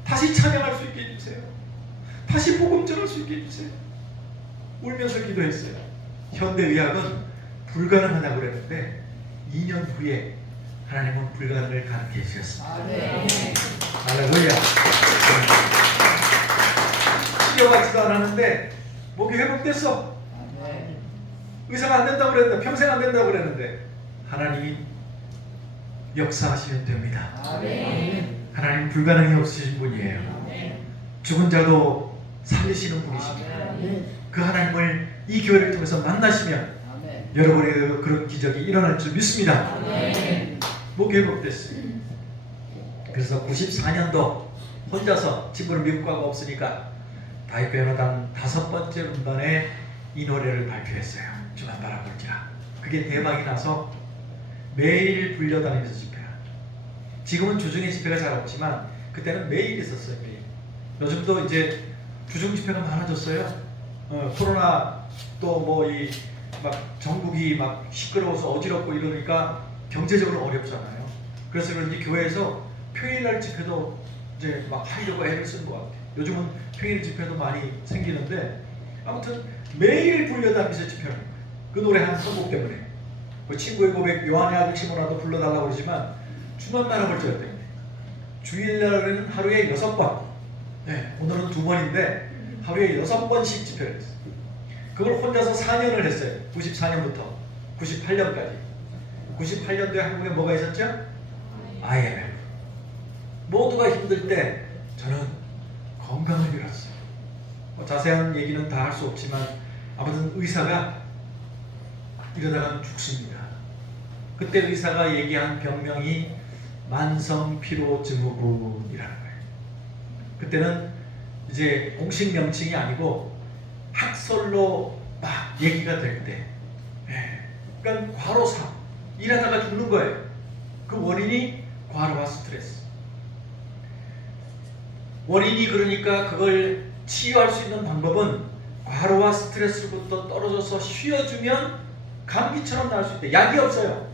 다시 찬양할 수 있게 해주세요. 다시 복음 전할 수 있게 해주세요. 울면서 기도했어요. 현대의학은 불가능하다고 그랬는데 2년 후에 하나님은 불가능을 가능해 주셨습니다. 할렐루야. 치료받지도 않았는데 목이 회복됐어. 의사가 안 된다고 그랬는데 평생 안 된다고 그랬는데 하나님이 역사하시면 됩니다. 하나님 불가능이 없으신 분이에요. 죽은 자도 살리시는 분이십니다. 그 하나님을 이 교회를 통해서 만나시면 여러분의 그런 기적이 일어날 줄 믿습니다. 목이 회복됐어요. 그래서 94년도 혼자서 집으로 미국 가고 없으니까 다윗교회노단 5번째 음반에 이 노래를 발표했어요. 주만 바라볼지라. 그게 대박이 나서 매일 불려다니면서 집회를. 지금은 주중에 집회가 잘 없지만 그때는 매일 있었어요. 매일. 요즘도 이제 주중 집회가 많아졌어요. 코로나 또 뭐 이 막 전국이 막 시끄러워서 어지럽고 이러니까 경제적으로 어렵잖아요. 그래서 그런지 교회에서 평일날 집회도 이제 막 하려고 애를 쓰는 것 같아요. 요즘은 평일 집회도 많이 생기는데 아무튼 매일 불려다니면서 집회를 해요. 그 노래 한 곡 때문에. 그 친구의 고백 요한의 아들 시모나도 불러달라고 그러지만 주만 바라볼지라 때문에. 주일날에는 하루에 6번. 네, 오늘은 2번인데 하루에 6번씩 집회를 했어요. 그걸 혼자서 4년을 했어요. 94년부터 98년까지. 98년도에 한국에 뭐가 있었죠? IMF. 모두가 힘들 때 저는 건강을 잃었어요. 자세한 얘기는 다 할 수 없지만 아무튼 의사가 이러다가 죽습니다. 그때 의사가 얘기한 병명이 만성피로증후군이라는 거예요. 그때는 이제 공식 명칭이 아니고 학설로 막 얘기가 될 때, 그러니까 과로사, 일하다가 죽는 거예요. 그 원인이 과로와 스트레스. 원인이 그러니까 그걸 치유할 수 있는 방법은 과로와 스트레스로부터 떨어져서 쉬어주면 감기처럼 나을 수 있대. 약이 없어요.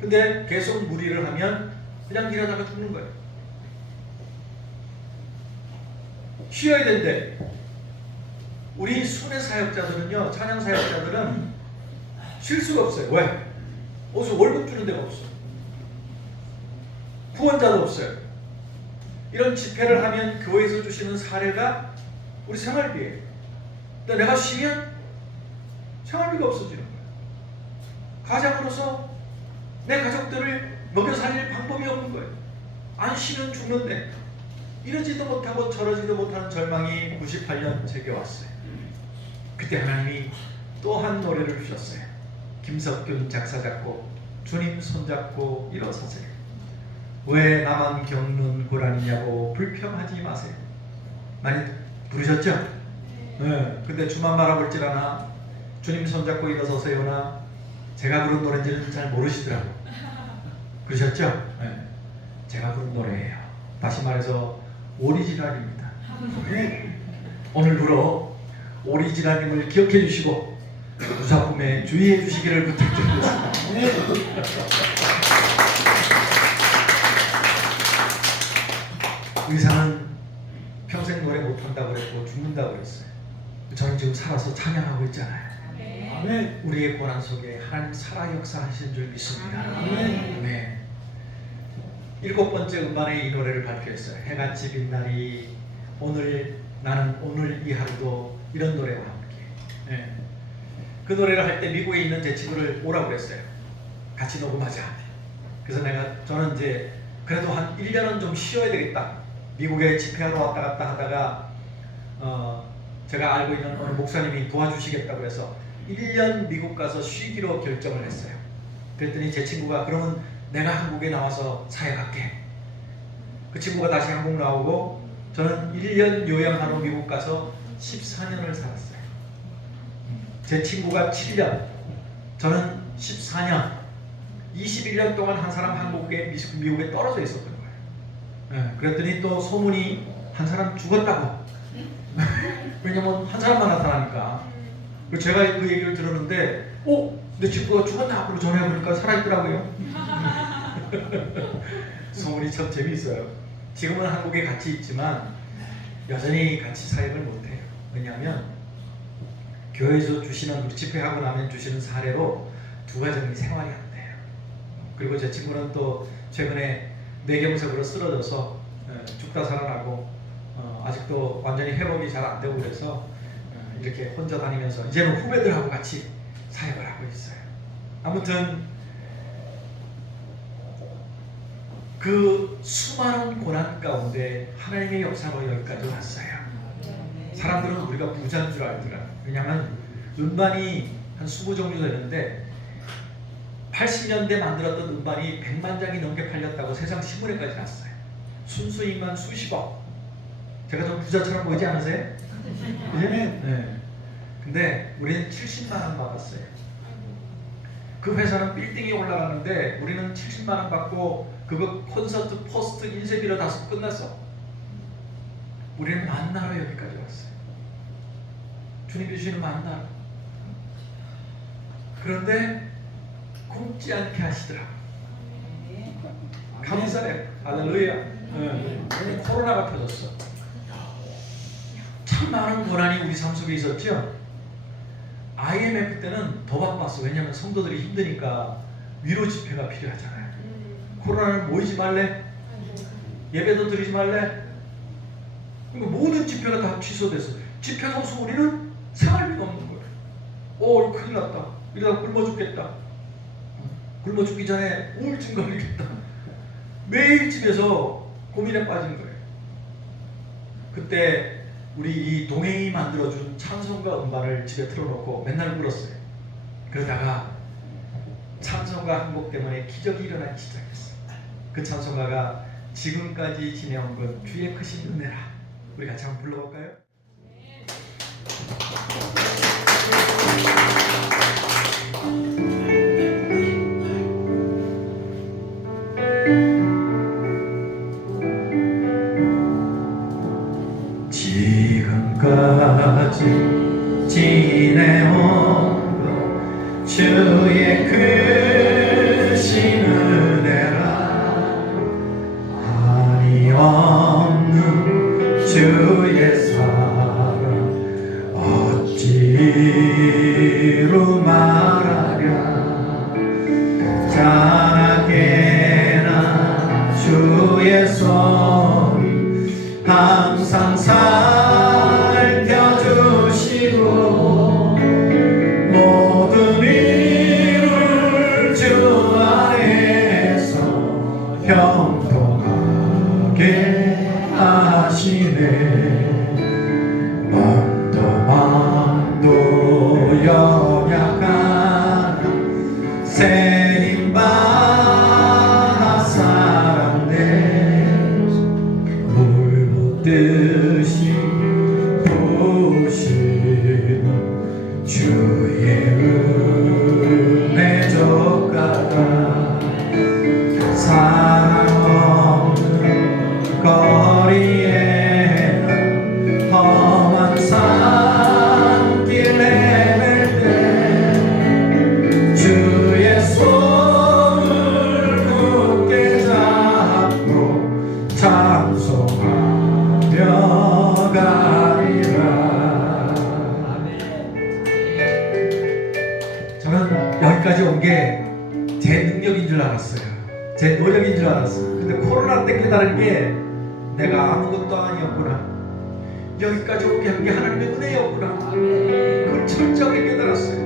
근데 계속 무리를 하면 그냥 일하다가 죽는 거예요. 쉬어야 된대. 우리 순회 사역자들은요, 찬양 사역자들은 쉴 수가 없어요. 왜? 어디서 월급 주는 데가 없어. 후원자도 없어요. 이런 집회를 하면 교회에서 주시는 사례가 우리 생활비예요. 근데 내가 쉬면 생활비가 없어지는 거예요. 가장으로서 내 가족들을 먹여 살릴 방법이 없는 거예요. 안 쉬면 죽는데 이러지도 못하고 저러지도 못하는 절망이 98년 제게 왔어요. 그때 하나님이 또 한 노래를 주셨어요. 김석균 작사 작곡, 주님 손잡고 일어서세요. 왜 나만 겪는 고난이냐고 불평하지 마세요. 많이 부르셨죠? 네. 근데 주만 바라볼지라나 주님 손잡고 일어서세요나 제가 부른 노래인지는 잘 모르시더라고요. 그러셨죠? 네. 제가 부른 노래예요. 다시 말해서 오리지널입니다. 오늘부로 오리지널님을 기억해 주시고 무사품에 주의해 주시기를 부탁드리겠습니다. 의사는 평생 노래 못한다고 그랬고 죽는다고 그랬어요. 저는 지금 살아서 찬양하고 있잖아요. 아멘. 우리의 고난 속에 하나님 살아 역사하시는 줄 믿습니다. 아멘. 7번째 음반에 이 노래를 발표했어요. 해같이 빛나리 오늘 나는 오늘 이 하루도 이런 노래와 함께. 네. 그 노래를 할 때 미국에 있는 제 친구를 오라고 그랬어요. 같이 녹음하자. 그래서 저는 이제 그래도 한 1년은 좀 쉬어야 되겠다. 미국에 집회하러 왔다 갔다 하다가 제가 알고 있는 어느 목사님이 도와주시겠다고 해서 1년 미국 가서 쉬기로 결정을 했어요. 그랬더니 제 친구가 그러면 내가 한국에 나와서 사역할게. 그 친구가 다시 한국 나오고 저는 1년 요양하러 미국 가서 14년을 살았어요. 제 친구가 7년, 저는 14년, 21년 동안 한 사람 한국에 미국에 떨어져 있었던 거예요. 네, 그랬더니 또 소문이 한 사람 죽었다고. 왜냐면 한 사람만 나타나니까. 제가 그 얘기를 들었는데, 내 친구가 죽었나? 그러고 전화해보니까 살아있더라고요. 소문이 참 재미있어요. 지금은 한국에 같이 있지만 여전히 같이 사역을 못해요. 왜냐하면 교회에서 주시는 집회하고 나면 주시는 사례로 두 가정이 생활이 안 돼요. 그리고 제 친구는 또 최근에 뇌경색으로 쓰러져서 죽다 살아나고 아직도 완전히 회복이 잘 안 되고 그래서 이렇게 혼자 다니면서 이제는 후배들하고 같이 사역을 하고 있어요. 아무튼 그 수많은 고난 가운데 하나님의 역사로 여기까지 왔어요. 사람들은 우리가 부자인 줄 알더라. 왜냐하면 음반이 한 20종류 되는데 80년대 만들었던 음반이 100만 장이 넘게 팔렸다고 세상 신문에까지 났어요. 순수익만 수십억. 제가 좀 부자처럼 보이지 않으세요? 네. 근데 우리는 70만 원 받았어요. 그 회사는 빌딩이 올라가는데 우리는 70만 원 받고 그거 콘서트 포스트 인쇄비로 다 쓰고 끝났어. 우리는 만나러 여기까지 왔어요. 주님이 주시는 만나. 그런데 굶지 않게 하시더라. 감사해. 할렐루야. 코로나가 터졌어. 참 많은 고난이 우리 삶 속에 있었죠. IMF 때는 더 바빴어. 왜냐하면 성도들이 힘드니까 위로 집회가 필요하잖아요. 코로나는 모이지 말래? 예배도 드리지 말래? 그러니까 모든 집회가 다 취소돼서 집회 가서 우리는 생활비가 없는 거예요. 큰일 났다. 이러다 굶어 죽겠다. 굶어 죽기 전에 우울증 걸리겠다. 매일 집에서 고민에 빠진 거예요. 그때 우리 이 동행이 만들어준 찬송가 음반을 집에 틀어놓고 맨날 울었어요. 그러다가 찬송가 한 곡 때문에 기적이 일어나기 시작했어요. 그 찬송가가 지금까지 지내온 건 주의 크신 은혜라. 우리 같이 한번 불러볼까요? 지금까지 주의 크신 은혜라 한이 없는 주의 사랑 어찌로 말하랴 자나깨나 주의 손이 항상 살펴주시고 모든 일을 주 안에서 형통하게 하시네 먼도만도 연약한 세림바 사람네 물 묻듯이 부시는 주의 은혜 족가가 사랑 없는 거리에는 험한 산길 헤맬 때 주의 손을 굳게 잡고 찬송하며 가리라. 저는 여기까지 온 게 제 능력인 줄 알았어요. 제 노력인 줄 알았어요. 근데 코로나 때 깨달은 게 내가 아무것도 아니었구나. 여기까지 오게 한 게 하나님의 은혜였구나. 그걸 철저하게 깨달았어요.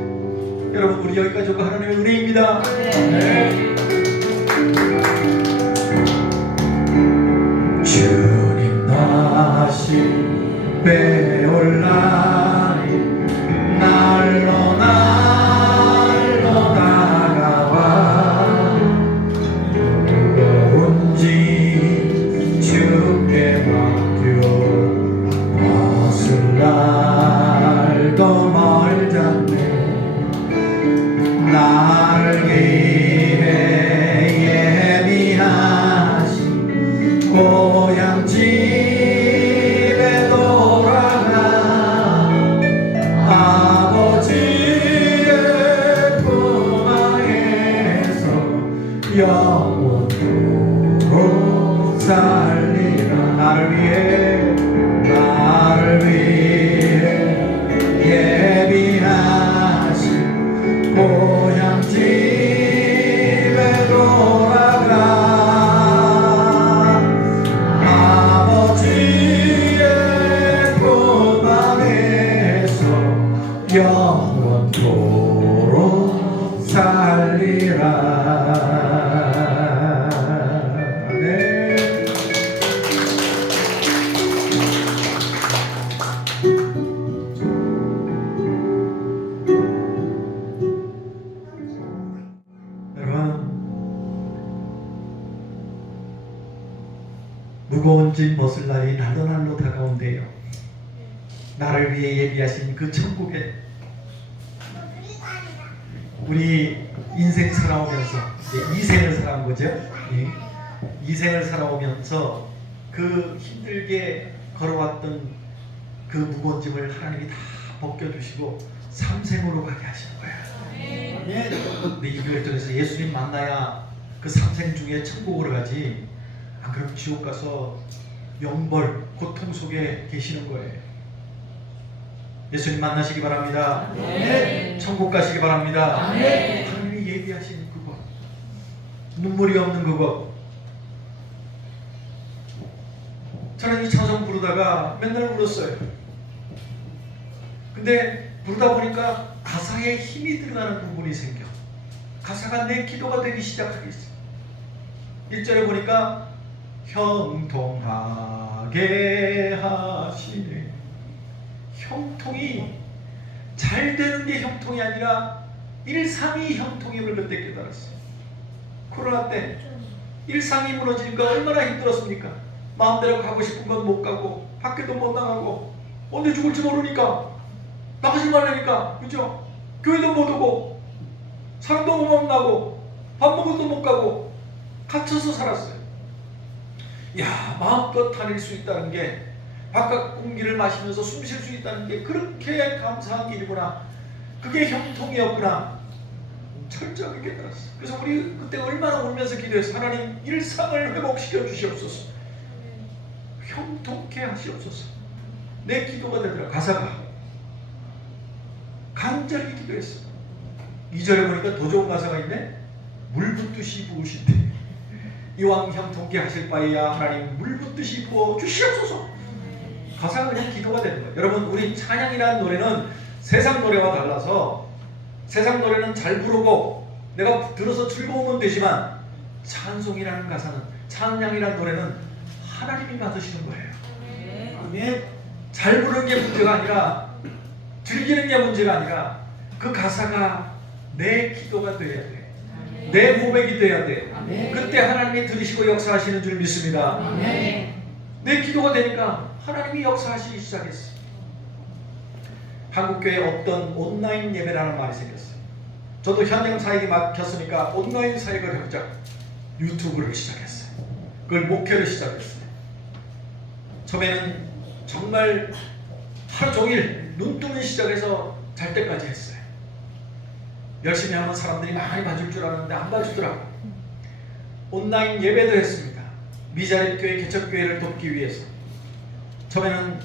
여러분 우리 여기까지 오고 하나님의 은혜입니다. 네. 주님 다시 배올라니 날로 다가와 무거운지 주께 맡겨 벗을 날도 멀잖네 나를 위해 예비하신 고향 집에 돌아가 아버지의 품 안에서 영원토록 살리라 나를 위해 예비하신 고향 집에 돌아가 아버지의 품 안에서 영원토록 살리라. 네. 여러분 무거운 짐 벗을 날이 날로 다가온대요. 나를 위해 예비하신 그 천국에 우리 인생 살아오면서 이생을 살아온 거죠. 예. 이생을 살아오면서 그 힘들게 걸어왔던 그 무거운 짐을 하나님이 다 벗겨주시고 삼생으로 가게 하시는 거예요. 근데 이 교회를 통해서 예수님 만나야 그 삼생 중에 천국으로 가지 안 그러면 지옥 가서 영벌 고통 속에 계시는 거예요. 예수님 만나시기 바랍니다. 네. 천국 가시기 바랍니다. 네. 하나님이 얘기하신 그것 눈물이 없는 그것 저는 이 찬송 부르다가 맨날 울었어요. 근데 부르다 보니까 가사에 힘이 들어가는 부분이 생겨. 가사가 내 기도가 되기 시작하겠어. 1절에 보니까 형통하게 하시네. 형통이 잘 되는 게 형통이 아니라 일상이 형통임을 그때 깨달았어요. 코로나 때 일상이 무너지니까 얼마나 힘들었습니까? 마음대로 가고 싶은 건 못 가고 밖에도 못 나가고 언제 죽을지 모르니까 나가지 말라니까 그죠? 교회도 못 오고 사람도 못 만나고 밥 먹어도 못 가고 갇혀서 살았어요. 야, 마음껏 다닐 수 있다는 게 바깥 공기를 마시면서 숨 쉴 수 있다는 게 그렇게 감사한 일이구나. 그게 형통이었구나. 철저하게 깨달았어. 그래서 우리 그때 얼마나 울면서 기도해서 하나님 일상을 회복시켜 주시옵소서. 형통케 하시옵소서. 내 기도가 되더라. 가사가 간절히 기도했어. 2절에 보니까 더 좋은 가사가 있네. 물 붓듯이 부으신대. 이왕 형통케 하실 바에야 하나님 물 붓듯이 부어 주시옵소서. 가사가 그냥 기도가 되는 거예요. 여러분, 우리 찬양이라는 노래는 세상 노래와 달라서 세상 노래는 잘 부르고 내가 들어서 즐거우면 되지만 찬송이라는 가사는, 찬양이라는 노래는 하나님이 받으시는 거예요. 아멘. 잘 부르는 게 문제가 아니라, 즐기는 게 문제가 아니라 그 가사가 내 기도가 돼야 돼. 내 고백이 돼야 돼. 그때 하나님이 들으시고 역사하시는 줄 믿습니다. 내 기도가 되니까 하나님이 역사하시기 시작했어. 한국교회에 없던 온라인 예배라는 말이 생겼어요. 저도 현장 사역이 막혔으니까 온라인 사역을 해보자. 유튜브를 시작했어요. 그걸 목회를 시작했어요. 처음에는 정말 하루 종일 눈 뜨는 시작해서 잘 때까지 했어요. 열심히 하면 사람들이 많이 봐줄 줄 알았는데 안 봐주더라고요. 온라인 예배도 했습니다. 미자립교회 개척교회를 돕기 위해서. 처음에는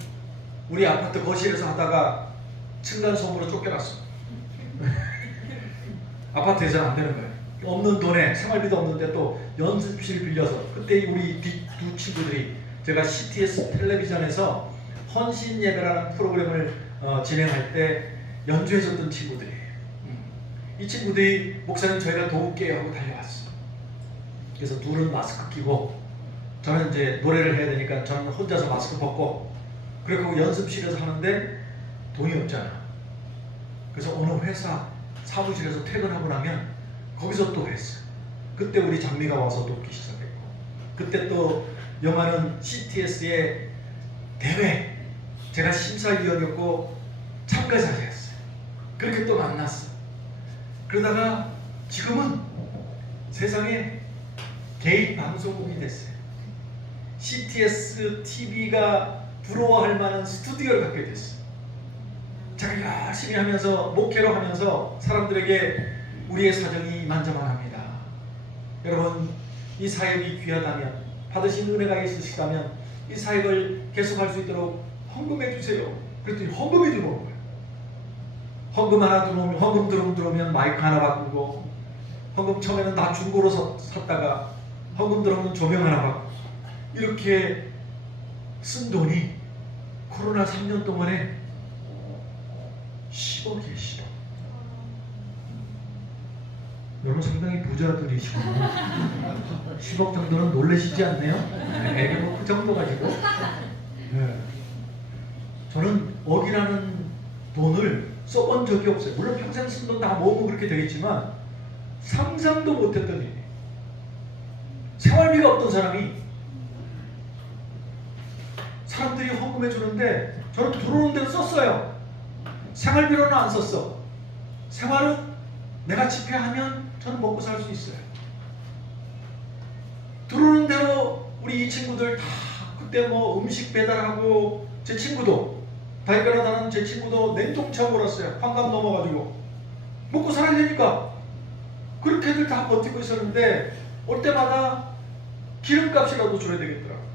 우리 아파트 거실에서 하다가 층간소음으로 쫓겨났어. 아파트에서는 안 되는 거예요. 없는 돈에 생활비도 없는데 또 연습실 빌려서, 그때 우리 두 친구들이 제가 CTS 텔레비전에서 헌신 예배라는 프로그램을 진행할 때 연주해줬던 친구들이에요. 이 친구들이 목사님 저희가 도울게요 하고 달려왔어. 그래서 둘은 마스크 끼고 저는 이제 노래를 해야 되니까 저는 혼자서 마스크 벗고, 그리고 연습실에서 하는데 돈이 없잖아. 그래서 어느 회사 사무실에서 퇴근하고 나면 거기서 또 했어. 그때 우리 장미가 와서 돕기 시작했고, 그때 또 영화는 CTS의 대회, 제가 심사위원이었고 참가자였어요. 그렇게 또 만났어. 그러다가 지금은 세상에 개인 방송국이 됐어요. CTS TV가 부러워할 만한 스튜디오를 갖게 됐어요. 제가 열심히 하면서, 목회로 하면서 사람들에게 우리의 사정이 이만저만합니다. 여러분, 이 사역이 귀하다면, 받으신 은혜가 있으시다면 이 사역을 계속할 수 있도록 헌금해 주세요. 그랬더니 헌금이 들어온 거예요. 헌금 하나 들어오면, 헌금 들어오면 마이크 하나 바꾸고, 헌금 처음에는 나 중고로 샀다가 헌금 들어오면 조명 하나 바꾸고, 이렇게 쓴 돈이 코로나 3년 동안에 10억이에요. 10억. 여러분 상당히 부자들이시군요. 10억 정도는 놀라시지 않네요? 네, 뭐 그 정도 가지고. 네. 저는 억이라는 돈을 써본 적이 없어요. 물론 평생 쓴 돈 다 모으면 그렇게 되겠지만 상상도 못했던 일이에요. 생활비가 없던 사람이 사람들이 헌금해 주는데 저는 들어오는 대로 썼어요. 생활비로는 안 썼어. 생활은 내가 집회하면 저는 먹고 살 수 있어요. 들어오는 대로 우리 이 친구들 다 그때 뭐 음식 배달하고, 제 친구도 다이카라다는 제 친구도 냉동차 몰았어요. 환갑 넘어가지고 먹고 살아야 되니까 그렇게들 다 버티고 있었는데 올 때마다 기름값이라도 줘야 되겠더라고.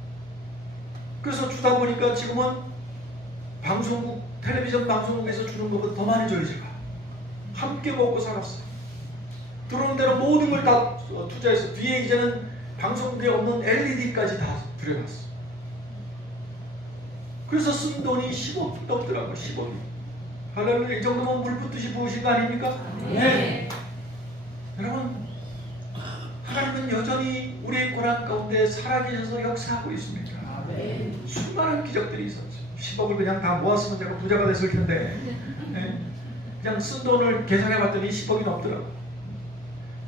그래서 주다 보니까 지금은 방송국, 텔레비전 방송국에서 주는 것보다 더 많이 줘요. 제가 함께 먹고 살았어요. 들어오는 대로 모든 걸 다 투자해서 뒤에 이제는 방송국에 없는 LED까지 다 들여놨어. 그래서 쓴 돈이 10억 넘더라고. 10억이. 할렐루야. 이 정도면 물 붓듯이 부으신 거 아닙니까? 네. 여러분, 하나님은 여전히 우리의 고난 가운데 살아계셔서 역사하고 있습니다. 수많은 기적들이 있었죠. 10억을 그냥 다 모았으면 제가 부자가 됐을 텐데, 네? 그냥 쓴 돈을 계산해봤더니 10억이 넘더라고.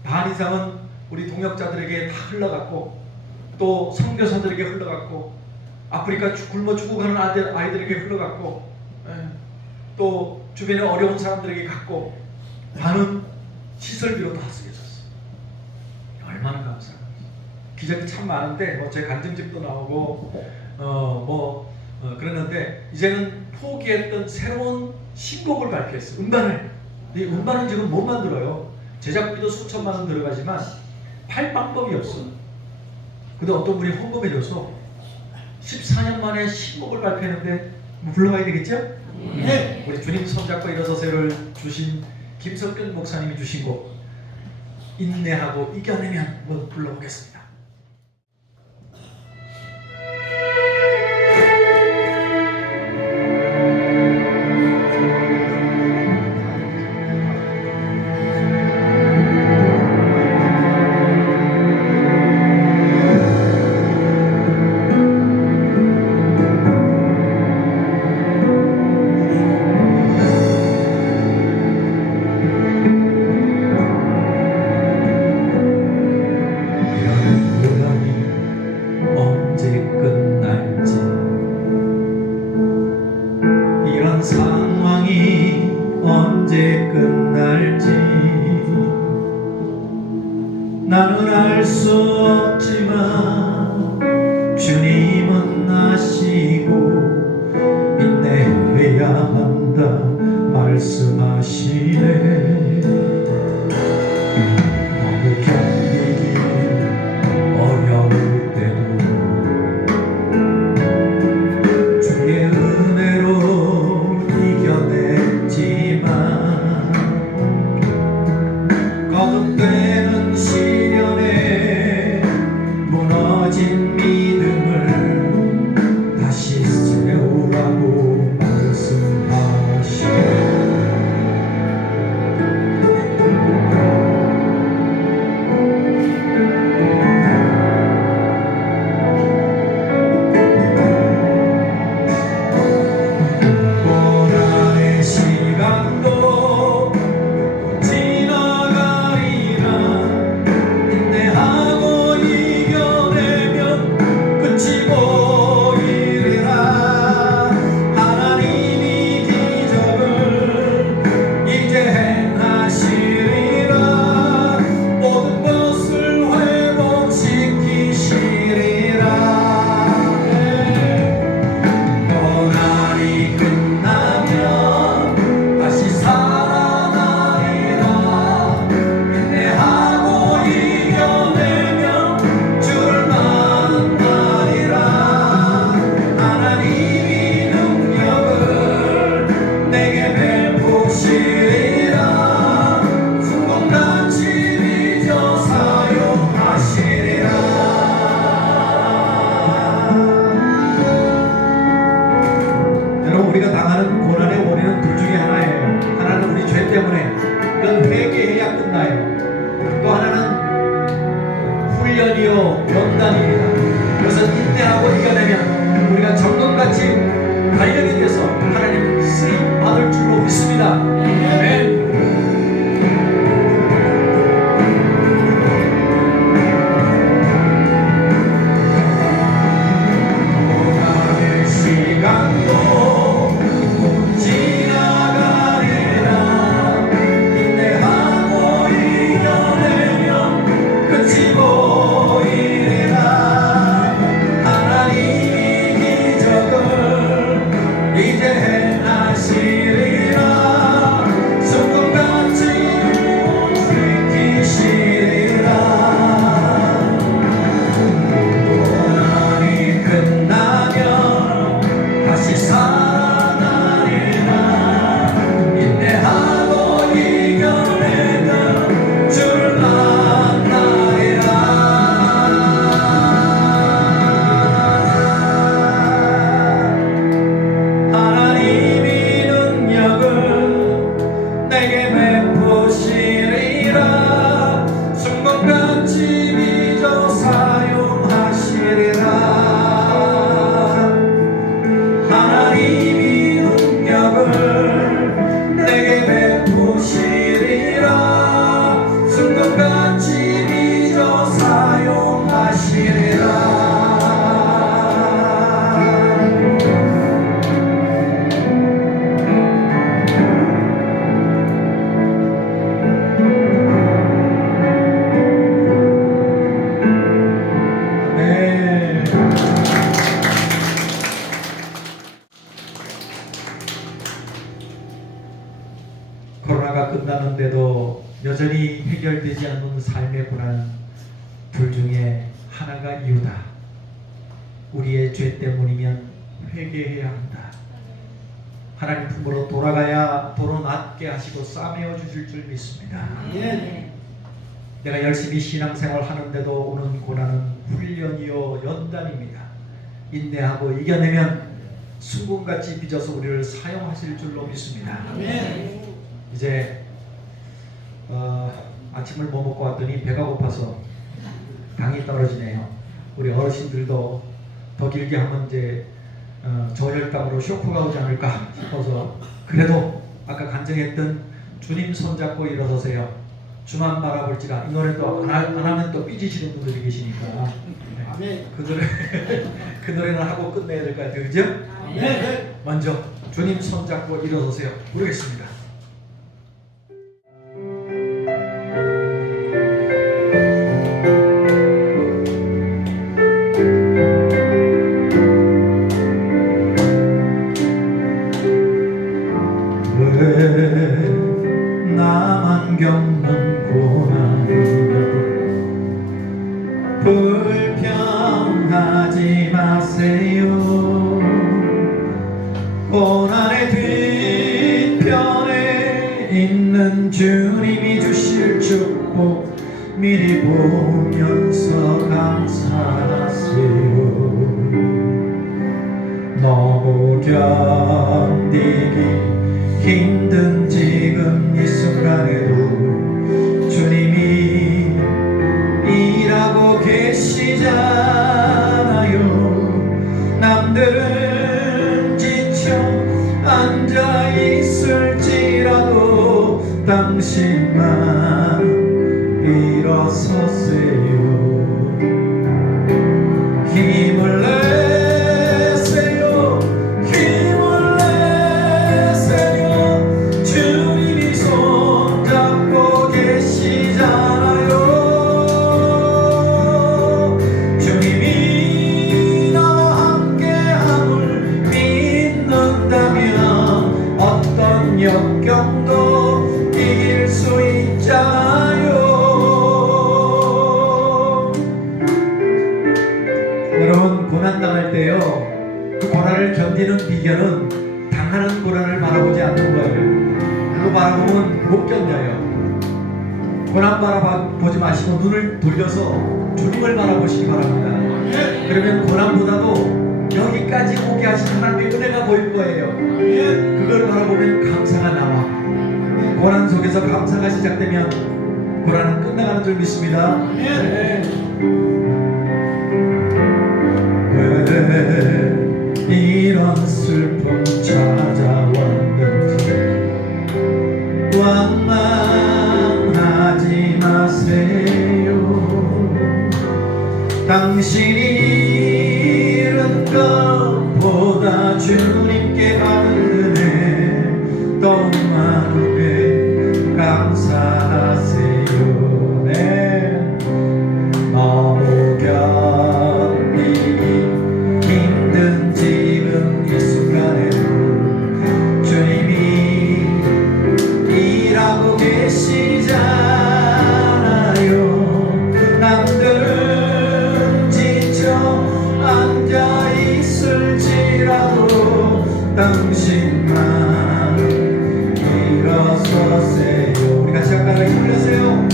반 이상은 우리 동역자들에게 다 흘러갔고, 또 선교사들에게 흘러갔고, 아프리카 굶어 죽어가는 아이들에게 흘러갔고, 또 주변에 어려운 사람들에게 갔고, 반은 시설비로 다 쓰여졌어. 얼마나 감사합니다. 기적이 참 많은데 뭐 제 간증집도 나오고 그랬는데, 이제는 포기했던 새로운 신곡을 발표했어요. 음반을. 이 음반은 지금 못 만들어요. 제작비도 수천만 원 들어가지만 팔 방법이 없어. 근데 어떤 분이 헌금해줘서 14년 만에 신곡을 발표했는데 불러봐야 되겠죠? 네. 우리 주님 손잡고 일어서세요를 주신 김석균 목사님이 주신 곡 인내하고 이겨내면 한번 불러보겠습니다. 이런 상황이 언제 끝날지 나는 알 수 없지만 주님은 아시고 인내해야 한다 말씀하시네. 너무 견디기 어려울 때도 주의 은혜로 이겨냈지만 거듭되는 시련에 무너진 믿음을 다시 세우라고 말씀하시네. 고난의 시간도 지나가리라. 인내하고 이겨내면 끝이 보이리라. 하나님이 기적을 이제 행하시리라. 모든 것을 회복시키시리라. 고난이 끝나면 다시 살아나리라. 인내하고 이겨내면 주를 만나리라. 하나님이 능력을 내게 베푸시리라. 순금같이 빚어 사용하시리라. 여러분, 우리가 당하는 고난의 원인은 둘 중에 하나예요. 하나는 우리 죄 때문에, 그건 회개해야 끝나요. 또 하나는 훈련이요 연단입니다. 그래서 인내하고 이겨내면 우리가 정금같이 달력이 돼서 하나님 쓰임 받을 줄로 믿습니다. 아멘. 고난의 시간도 지나가리라. 인내하고 이겨내면 끝이 보이리라. 하나님이 기적을 이제 행하시리라. 해결되지 않는 삶의 고난 둘 중에 하나가 이유다. 우리의 죄 때문이면 회개해야 한다. 하나님 품으로 돌아가야 도로 낫게 하시고 싸매어 주실 줄 믿습니다. 내가 열심히 신앙생활 하는데도 오는 고난은 훈련이요 연단입니다. 인내하고 이겨내면 순금같이 빚어서 우리를 사용하실 줄로 믿습니다. 이제 아침을 뭐 먹고 왔더니 배가 고파서 당이 떨어지네요. 우리 어르신들도 더 길게 하면 이제 저혈당으로 쇼크가 오지 않을까 싶어서, 그래도 아까 간증했던 주님 손잡고 일어서세요, 주만 바라볼지라, 이 노래도 안 하면 또 삐지시는 분들이 계시니까 그 노래는 하고 끝내야 될 것 같아요. 그죠? 먼저 주님 손잡고 일어서세요 부르겠습니다. 왜 나만 겪는 고난을 불평하지 마세요. 고난의 뒤편에 있는 주님이 주실 축복 미리 보면서 감사하세요. 너무 견디기 힘든 지금 이 순간에도 주님이 일하고 계시잖아요. 남들은 지쳐 앉아 있을지라도 당신만 일어서세요. 힘을 내세요. 힘을 내세요. 주님이 손잡고 계시잖아요. 주님이 나와 함께함을 믿는다면 어떤 역경도 이길 수 있잖아요. 여러분, 고난당할 때요, 그 고난을 견디는 비결은 당하는 고난을 바라보지 않는 거예요. 그거 바라보면 못 견뎌요. 고난 바라보지 마시고 눈을 돌려서 주님을 바라보시기 바랍니다. 그러면 고난보다도 여기까지 오게 하신 하나님의 은혜가 보일 거예요. 그걸 바라보면 감사가 나와. 고난 속에서 감사가 시작되면 고난은 끝나가는 줄 믿습니다. 왜 이런 슬픔 찾아왔는지 원망하지 마세요. 당신이 잃은 것보다 주님께 받은 은혜 더 많으게 감사하세요. 네. 너무 견디기 힘든 지금 이 순간에도 주님이 일하고 계시잖아요. 남들은 지쳐 앉아 있을지라도 당신만 일어서세요. 우리 같이 한번 힘을 내세요.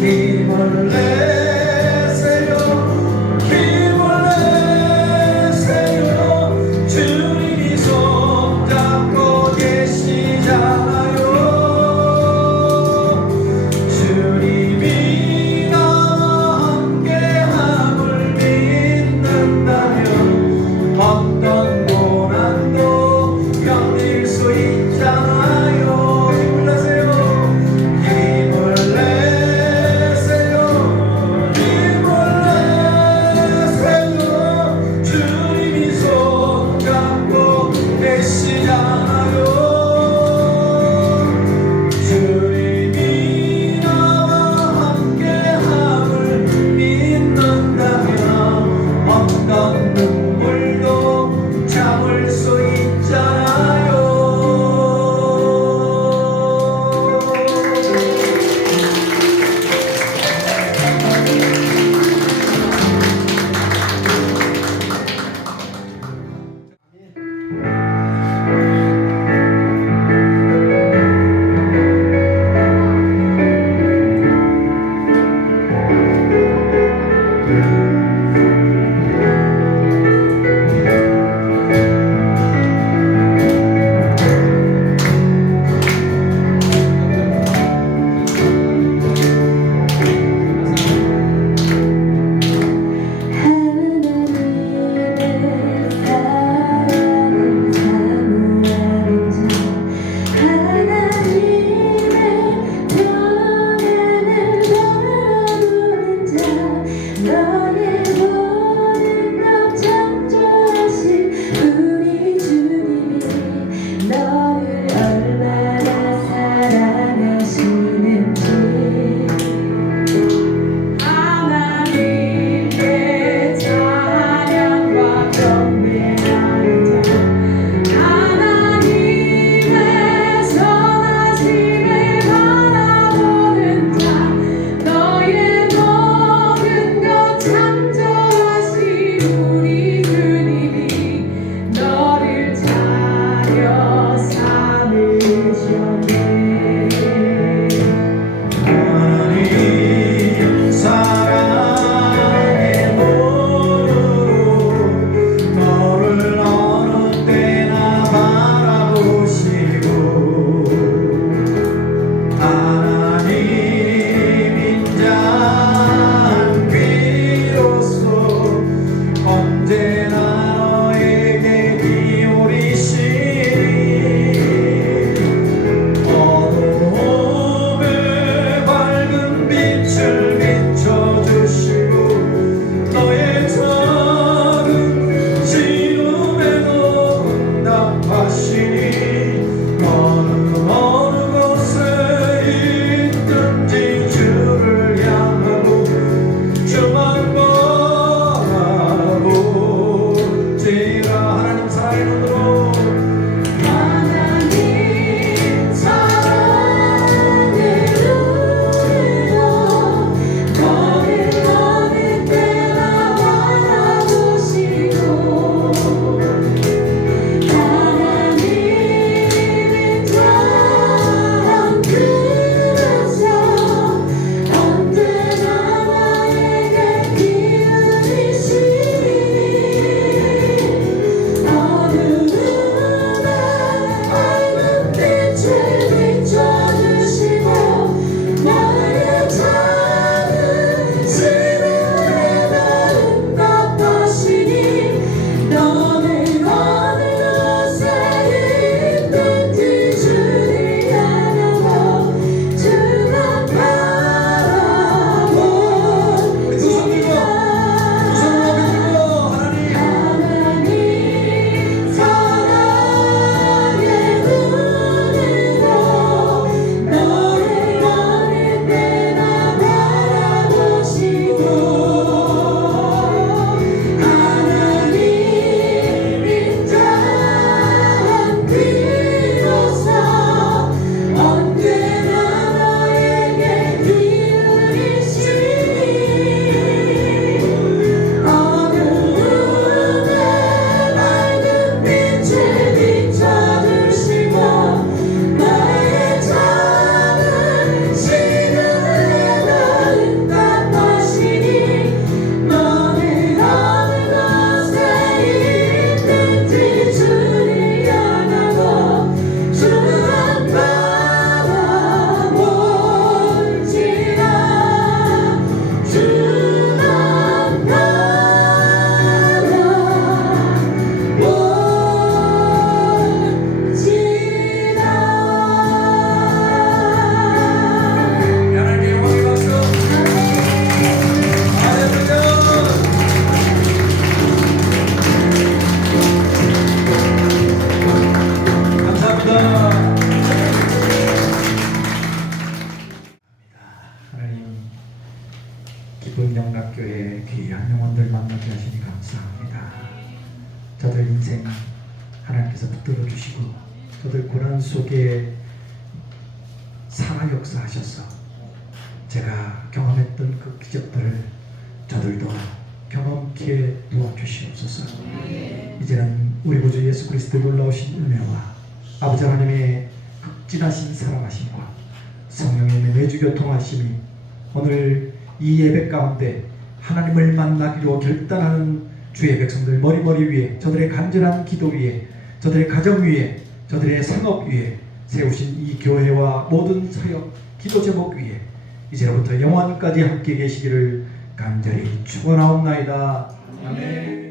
힘을 내세요. 힘을 내세요. 주님이 손잡고 계시잖아요. 주님이 나와 함께함을 믿는다면 어떤 고난도 견딜 수 있잖아요. 힘을 내세요. 힘을 내세요. 기쁜 영락교회 귀한 영혼들 만나게 하시니 감사합니다. 저들 인생 하나님께서 붙들어 주시고 저들 고난 속에 살아 역사하셔서 제가 경험했던 그 기적들을 저들도 경험케 도와주시옵소서. 이제는 우리 구주 예수 그리스도의 놀라우신 은혜와 아버지 하나님의 극진하신 사랑하심과 성령님의 매주 교통하심이 오늘 이 예배 가운데 하나님을 만나기로 결단하는 주의 백성들 머리머리 위에, 저들의 간절한 기도 위에, 저들의 가정 위에, 저들의 상업 위에 세우신 이 교회와 모든 사역 기도 제목 위에 이제로부터 영원까지 함께 계시기를 간절히 축원하옵나이다. 아멘.